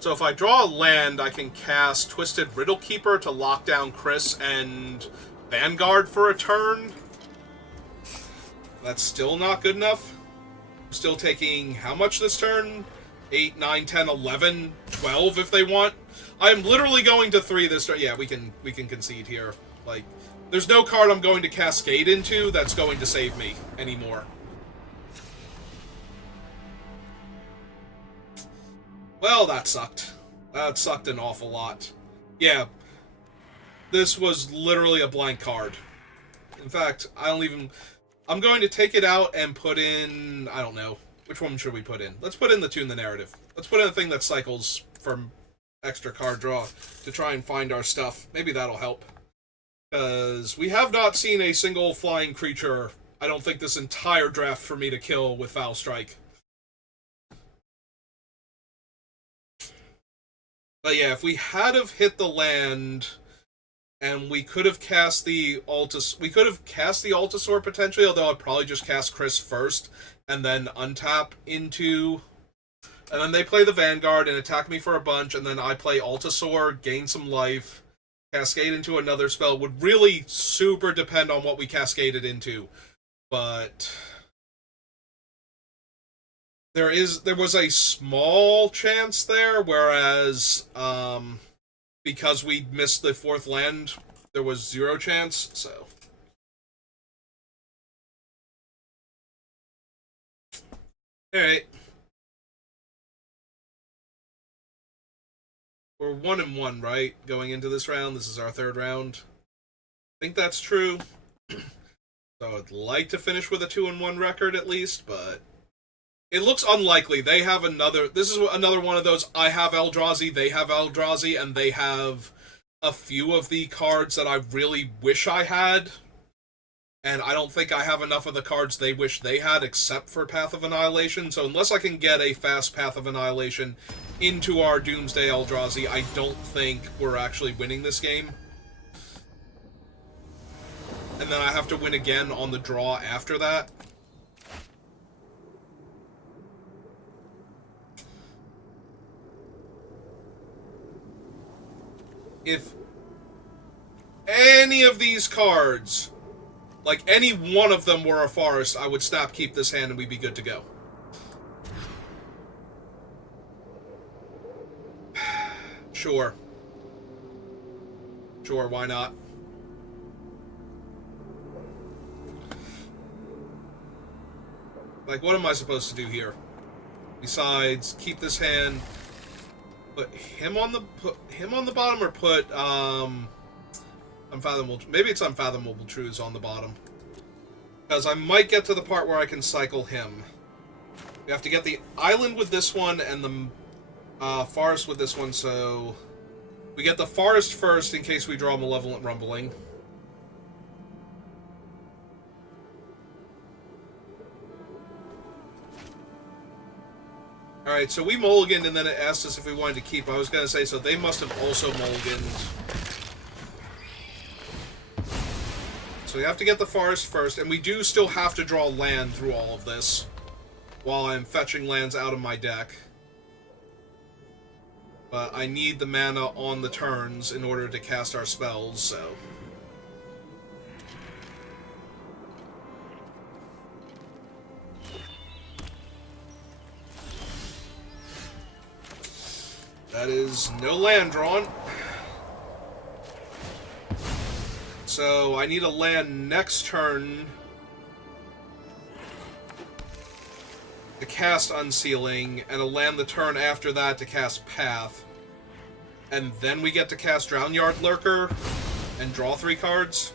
So if I draw a land, I can cast Twisted Riddlekeeper to lock down Chris and Vanguard for a turn. That's still not good enough. I'm still taking how much this turn? 8, 9, 10, 11, 12 if they want. I'm literally going to 3 this turn. Yeah, we can concede here. Like, there's no card I'm going to Cascade into that's going to save me anymore. Well, that sucked. That sucked an awful lot. Yeah. This was literally a blank card. In fact, I'm going to take it out and put in... I don't know. Which one should we put in? Let's put in the Tune the Narrative. Let's put in a thing that cycles from extra card draw to try and find our stuff. Maybe that'll help. Because we have not seen a single flying creature, I don't think, this entire draft for me to kill with Foul Strike. But yeah, if we had have hit the land, and we could have cast the Altasaur potentially, although I'd probably just cast Chris first, and then untap into... And then they play the Vanguard and attack me for a bunch, and then I play Altasaur, gain some life, cascade into another spell. Would really super depend on what we cascaded into. But... There was a small chance there, whereas because we missed the 4th land, there was 0 chance, so. Alright. We're 1-1, right? Going into this round. This is our 3rd round. I think that's true. So I'd like to finish with a 2-1 record at least, but it looks unlikely. They have another... This is another one of those, I have Eldrazi, they have Eldrazi, and they have a few of the cards that I really wish I had. And I don't think I have enough of the cards they wish they had except for Path of Annihilation, so unless I can get a fast Path of Annihilation into our Doomsday Eldrazi, I don't think we're actually winning this game. And then I have to win again on the draw after that. If any of these cards, like any one of them were a forest, I would snap keep this hand and we'd be good to go. Sure. Sure, why not? Like, what am I supposed to do here? Besides, keep this hand, put him on the bottom, or put Unfathomable. Maybe it's Unfathomable Truths on the bottom, because I might get to the part where I can cycle him. We have to get the island with this one and the forest with this one, so we get the forest first in case we draw Malevolent Rumbling. Alright, so we mulliganed and then it asked us if we wanted to keep. I was going to say, so they must have also mulliganed. So we have to get the forest first, and we do still have to draw land through all of this while I'm fetching lands out of my deck. But I need the mana on the turns in order to cast our spells, so... That is no land drawn. So I need a land next turn to cast Unsealing, and a land the turn after that to cast Path. And then we get to cast Drownyard Lurker and draw 3 cards.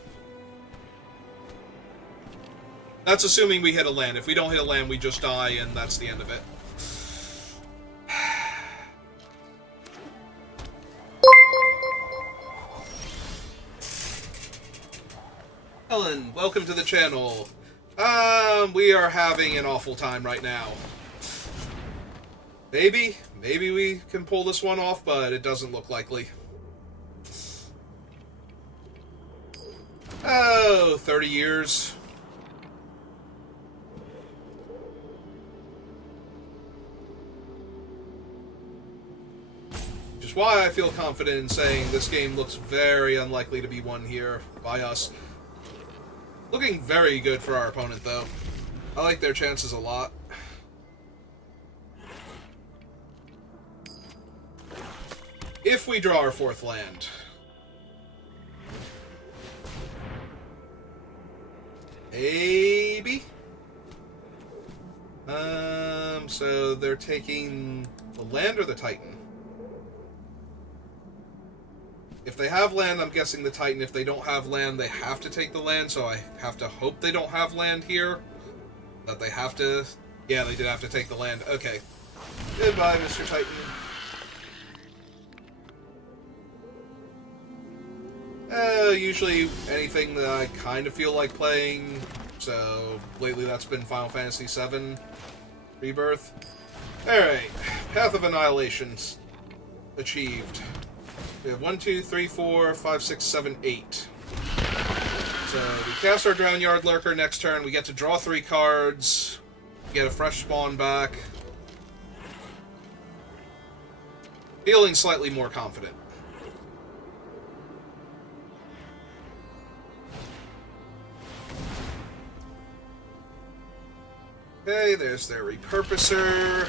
That's assuming we hit a land. If we don't hit a land, we just die, and that's the end of it. Helen, welcome to the channel. We are having an awful time right now. Maybe we can pull this one off, but it doesn't look likely. Oh, 30 years. Which is why I feel confident in saying this game looks very unlikely to be won here by us. Looking very good for our opponent, though. I like their chances a lot. If we draw our 4th land. Maybe? So they're taking the land or the Titan? If they have land, I'm guessing the Titan. If they don't have land, they have to take the land, so I have to hope they don't have land here. That they have to... Yeah, they did have to take the land. Okay. Goodbye, Mr. Titan. Usually anything that I kind of feel like playing, so lately that's been Final Fantasy VII Rebirth. Alright, Path of Annihilation's achieved. We have 1, 2, 3, 4, 5, 6, 7, 8. So we cast our Drownyard Lurker next turn, we get to draw 3 cards, get a fresh spawn back. Feeling slightly more confident. Okay, there's their repurposer.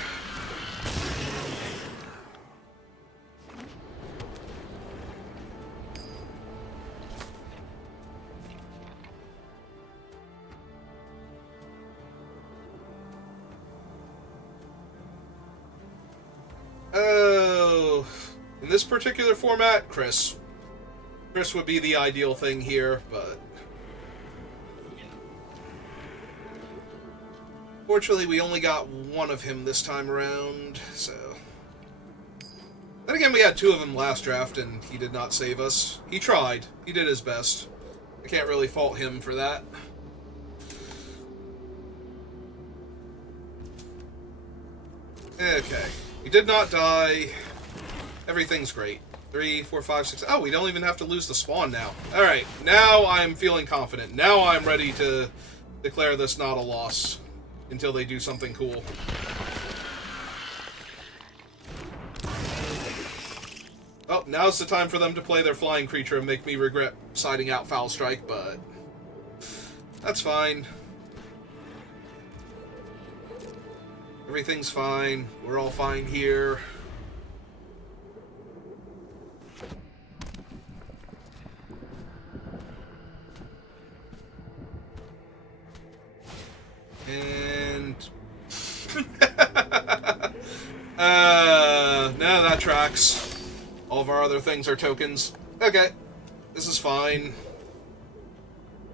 Oh, in this particular format, Chris. Chris would be the ideal thing here, but... Fortunately, we only got 1 of him this time around, so... Then again, we had 2 of him last draft, and he did not save us. He tried. He did his best. I can't really fault him for that. Okay. We did not die. Everything's great. 3, 4, 5, 6... Oh, we don't even have to lose the spawn now. Alright, now I'm feeling confident. Now I'm ready to declare this not a loss until they do something cool. Oh, now's the time for them to play their flying creature and make me regret siding out Foul Strike, but that's fine. Everything's fine. We're all fine here. And... no, that tracks. All of our other things are tokens. Okay. This is fine.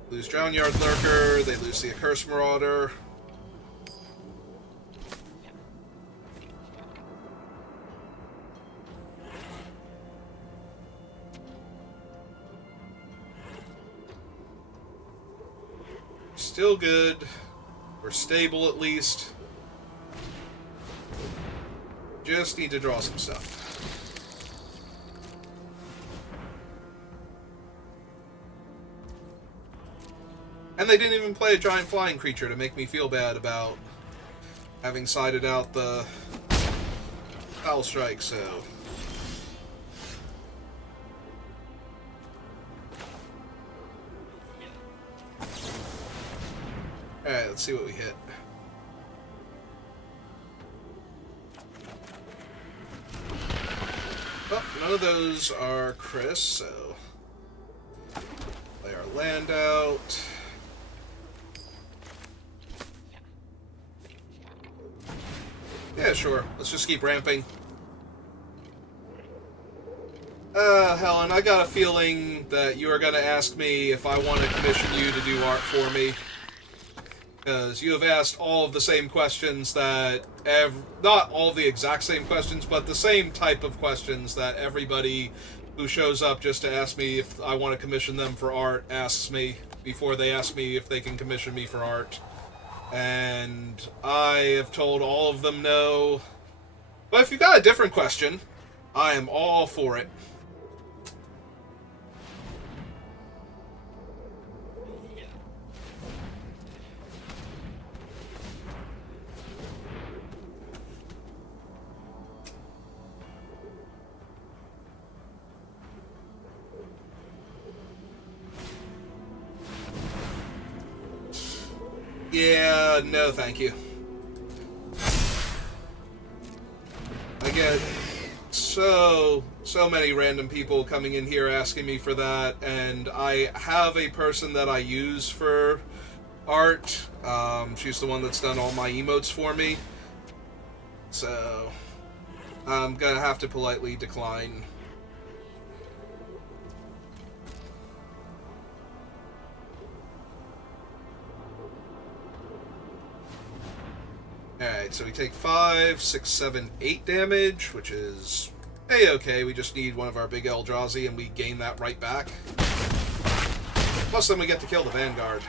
Lose Drownyard Lurker. They lose the Accursed Marauder. Still good. We're stable at least. Just need to draw some stuff. And they didn't even play a giant flying creature to make me feel bad about having sided out the Foul Strike, so... Alright, let's see what we hit. Oh, none of those are Chris, so... Play our land out. Yeah, sure. Let's just keep ramping. Helen, I got a feeling that you are going to ask me if I want to commission you to do art for me. Because you have asked all of the same questions that... not all of the exact same questions, but the same type of questions that everybody who shows up just to ask me if I want to commission them for art asks me before they ask me if they can commission me for art. And I have told all of them no. But if you got a different question, I am all for it. Yeah, no thank you. I get so many random people coming in here asking me for that, and I have a person that I use for art. She's the one that's done all my emotes for me. So, I'm gonna have to politely decline. Alright, so we take 5, 6, 7, 8 damage, which is A-okay. We just need one of our big Eldrazi, and we gain that right back. Plus, then we get to kill the Vanguard.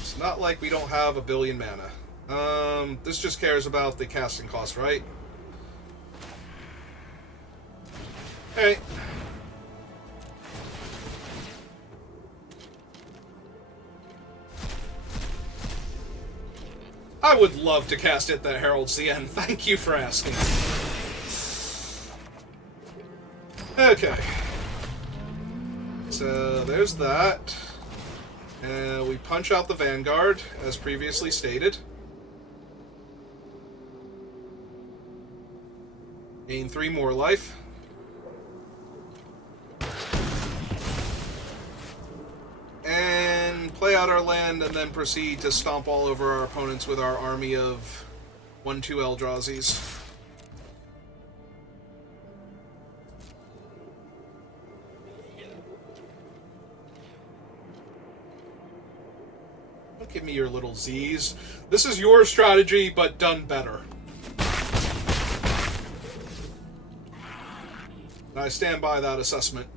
It's not like we don't have a billion mana. This just cares about the casting cost, right? Alright. I would love to cast it that heralds the end. Thank you for asking. Okay. So, there's that. We punch out the Vanguard, as previously stated. Gain 3 more life. And play out our land, and then proceed to stomp all over our opponents with our army of 1/2 Eldrazi's. Don't give me your little Z's. This is your strategy, but done better. And I stand by that assessment.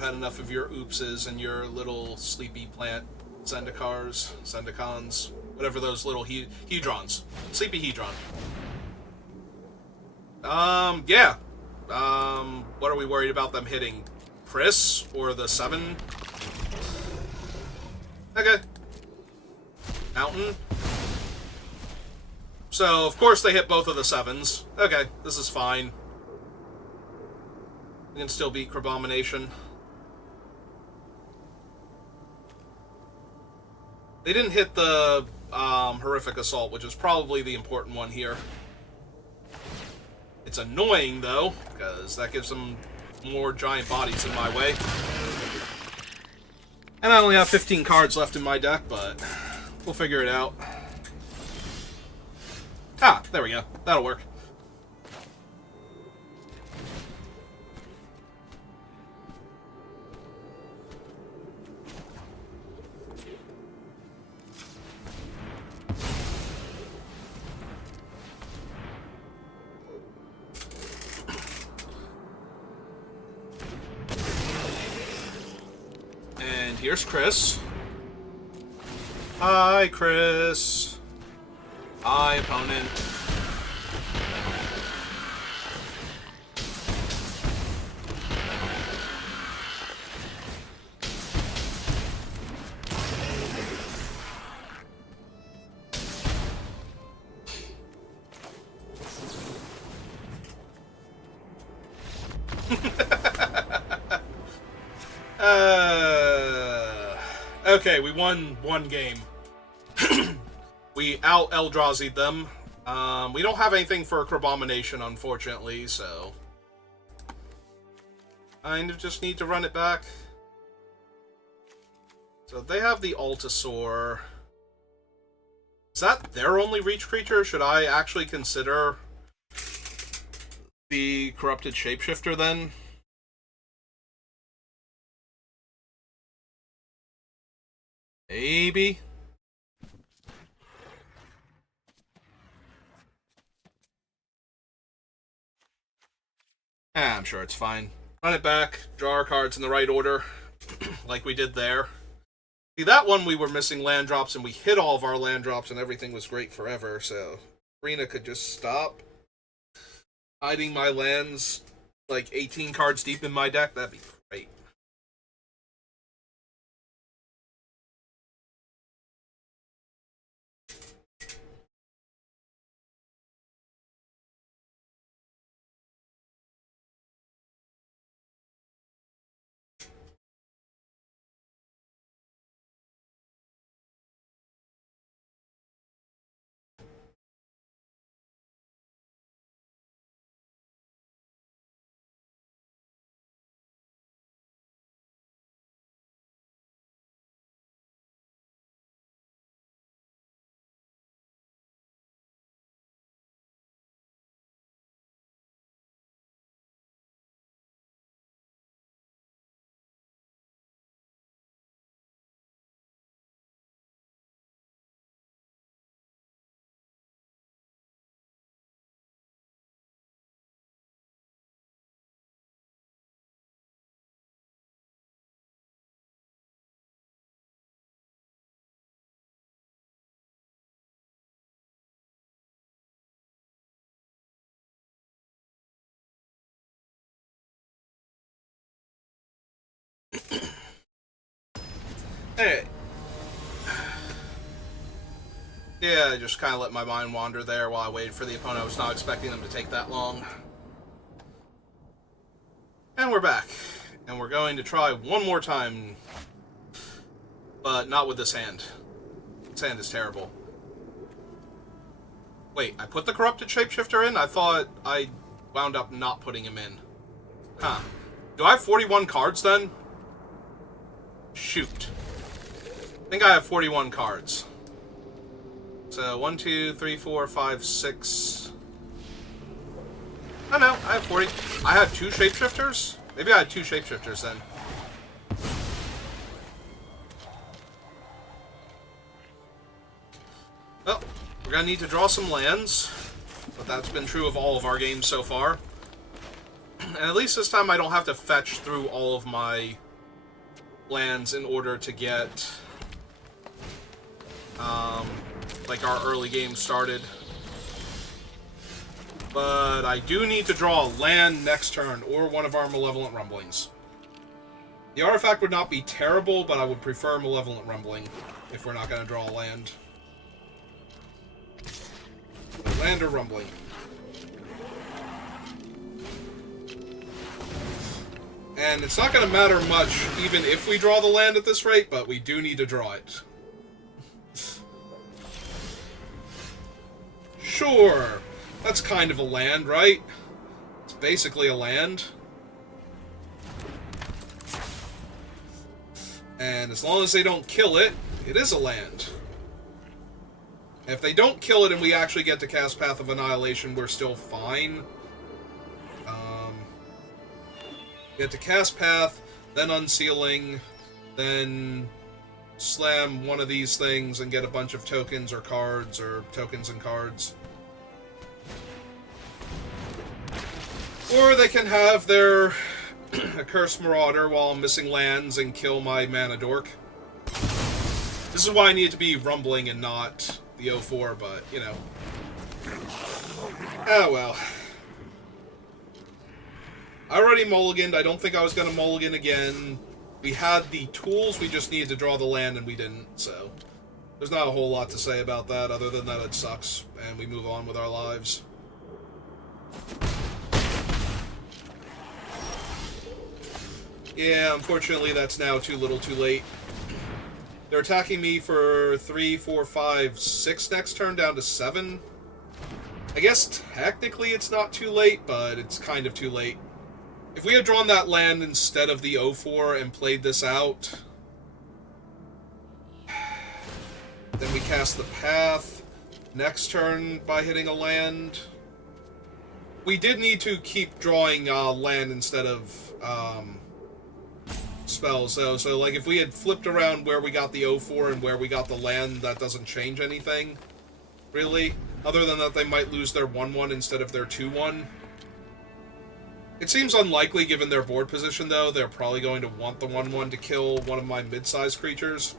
I've had enough of your oopses and your little sleepy plant Zendikons, whatever those little hedrons. Sleepy hedron. Yeah. What are we worried about them hitting? Chris or the 7? Okay. Mountain. So, of course, they hit both of the 7s. Okay, this is fine. We can still beat Crabomination. They didn't hit the Horrific Assault, which is probably the important one here. It's annoying, though, because that gives them more giant bodies in my way. And I only have 15 cards left in my deck, but we'll figure it out. Ah, there we go. That'll work. And here's Chris. Hi, Chris. Hi, opponent. Okay, we won one game. We out Eldrazi'd them. We don't have anything for Crabomination, unfortunately, so kind of just need to run it back. So they have the Altasaur. Is that their only reach creature? Should I actually consider the Corrupted Shapeshifter then? Maybe. I'm sure it's fine. Run it back, draw our cards in the right order, like we did there. See, that one we were missing land drops, and we hit all of our land drops, and everything was great forever, so Arena could just stop hiding my lands like 18 cards deep in my deck. That'd be great. Hey. Yeah, I just kind of let my mind wander there while I waited for the opponent. I was not expecting them to take that long. And we're back. And we're going to try one more time. But not with this hand. This hand is terrible. Wait, I put the Corrupted Shapeshifter in? I thought I wound up not putting him in. Huh. Do I have 41 cards then? Shoot. I think I have 41 cards. So, 1, 2, 3, 4, 5, 6... Oh no, I have 40. I had 2 Shapeshifters? Maybe I had 2 Shapeshifters then. Well, we're gonna need to draw some lands. But that's been true of all of our games so far. And at least this time I don't have to fetch through all of my lands in order to get, like, our early game started. But I do need to draw a land next turn, or one of our Malevolent Rumblings. The artifact would not be terrible, but I would prefer Malevolent Rumbling if we're not going to draw a land. Land or Rumbling. And it's not going to matter much even if we draw the land at this rate, but we do need to draw it. Sure. That's kind of a land, right? It's basically a land. And as long as they don't kill it, it is a land. If they don't kill it and we actually get to cast Path of Annihilation, we're still fine. Get to cast Path, then Unsealing, then slam one of these things and get a bunch of tokens or cards, or tokens and cards. Or they can have their Accursed Marauder while I'm missing lands and kill my Mana Dork. This is why I need it to be Rumbling and not the 0-4, but, you know. Oh well. I already mulliganed. I don't think I was going to mulligan again. We had the tools, we just needed to draw the land, and we didn't, so... There's not a whole lot to say about that, other than that it sucks, and we move on with our lives. Yeah, unfortunately that's now too little too late. They're attacking me for 3, 4, 5, 6 next turn, down to 7. I guess technically it's not too late, but it's kind of too late. If we had drawn that land instead of the 0-4 and played this out, then we cast the Path next turn by hitting a land. We did need to keep drawing land instead of spells, though. So, like, if we had flipped around where we got the 0-4 and where we got the land, that doesn't change anything, really. Other than that, they might lose their 1-1 instead of their 2-1. It seems unlikely, given their board position, though. They're probably going to want the 1-1 to kill one of my mid-sized creatures.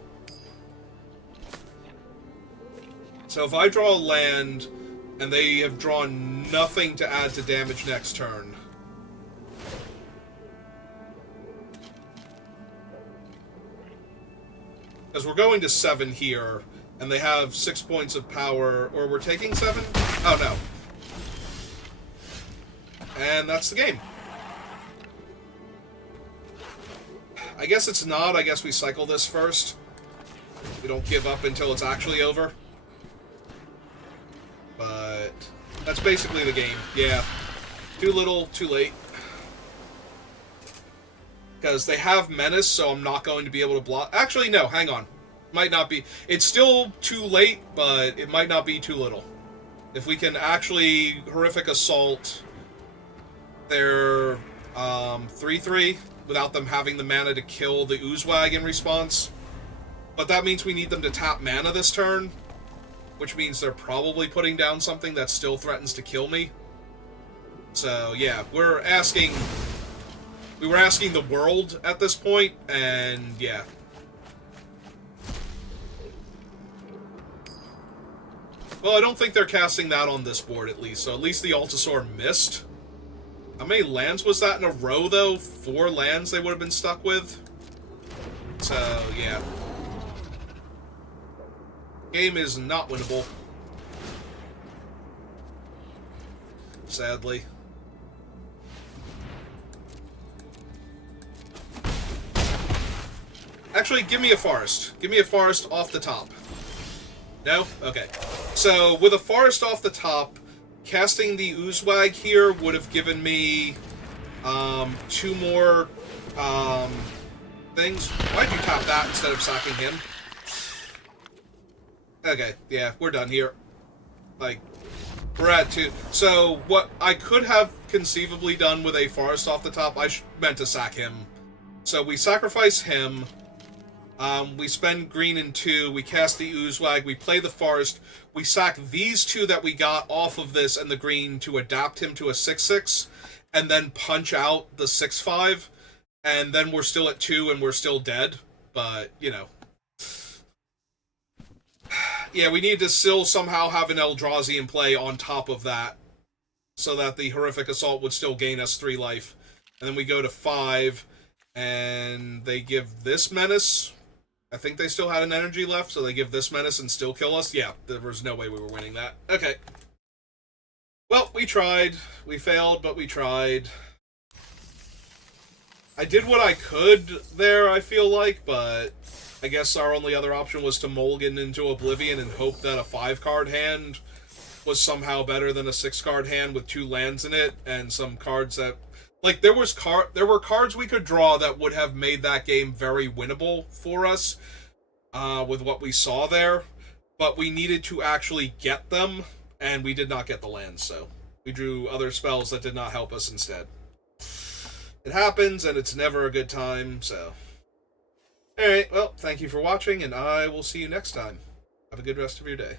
So if I draw a land, and they have drawn nothing to add to damage next turn... Because we're going to 7 here, and they have 6 points of power, or we're taking 7? Oh, no. And that's the game. I guess it's not. I guess we cycle this first. We don't give up until it's actually over. But that's basically the game. Yeah. Too little, too late. Because they have Menace, so I'm not going to be able to block... Actually, no, hang on. Might not be... It's still too late, but it might not be too little. If we can actually Horrific Assault their 3-3 without them having the mana to kill the Oozewag in response. But that means we need them to tap mana this turn, which means they're probably putting down something that still threatens to kill me. So, yeah, we were asking the world at this point, and yeah. Well, I don't think they're casting that on this board, at least, so at least the Altasaur missed. How many lands was that in a row, though? 4 lands they would have been stuck with? So, yeah. Game is not winnable. Sadly. Actually, give me a forest. Give me a forest off the top. No? Okay. So, with a forest off the top, casting the Oozewag here would have given me 2 more things. Why'd you tap that instead of sacking him? Okay, yeah, we're done here. Like, we're at 2. So, what I could have conceivably done with a forest off the top, I meant to sack him. So, we sacrifice him. We spend green in 2, we cast the Oozewag, we play the forest, we sack these 2 that we got off of this and the green to adapt him to a 6-6, and then punch out the 6-5. and then we're still at 2 and we're still dead. But, you know. Yeah, we need to still somehow have an Eldrazi in play on top of that, so that the Horrific Assault would still gain us 3 life. And then we go to 5, and they give this Menace. I think they still had an energy left, so they give this Menace and still kill us. Yeah, there was no way we were winning that. Okay. Well, we tried. We failed, but we tried. I did what I could there, I feel like, but I guess our only other option was to mulligan into Oblivion and hope that a 5-card hand was somehow better than a 6-card hand with 2 lands in it and some cards that... Like, there were cards we could draw that would have made that game very winnable for us with what we saw there, but we needed to actually get them, and we did not get the lands, so we drew other spells that did not help us instead. It happens, and it's never a good time, so... Alright, well, thank you for watching, and I will see you next time. Have a good rest of your day.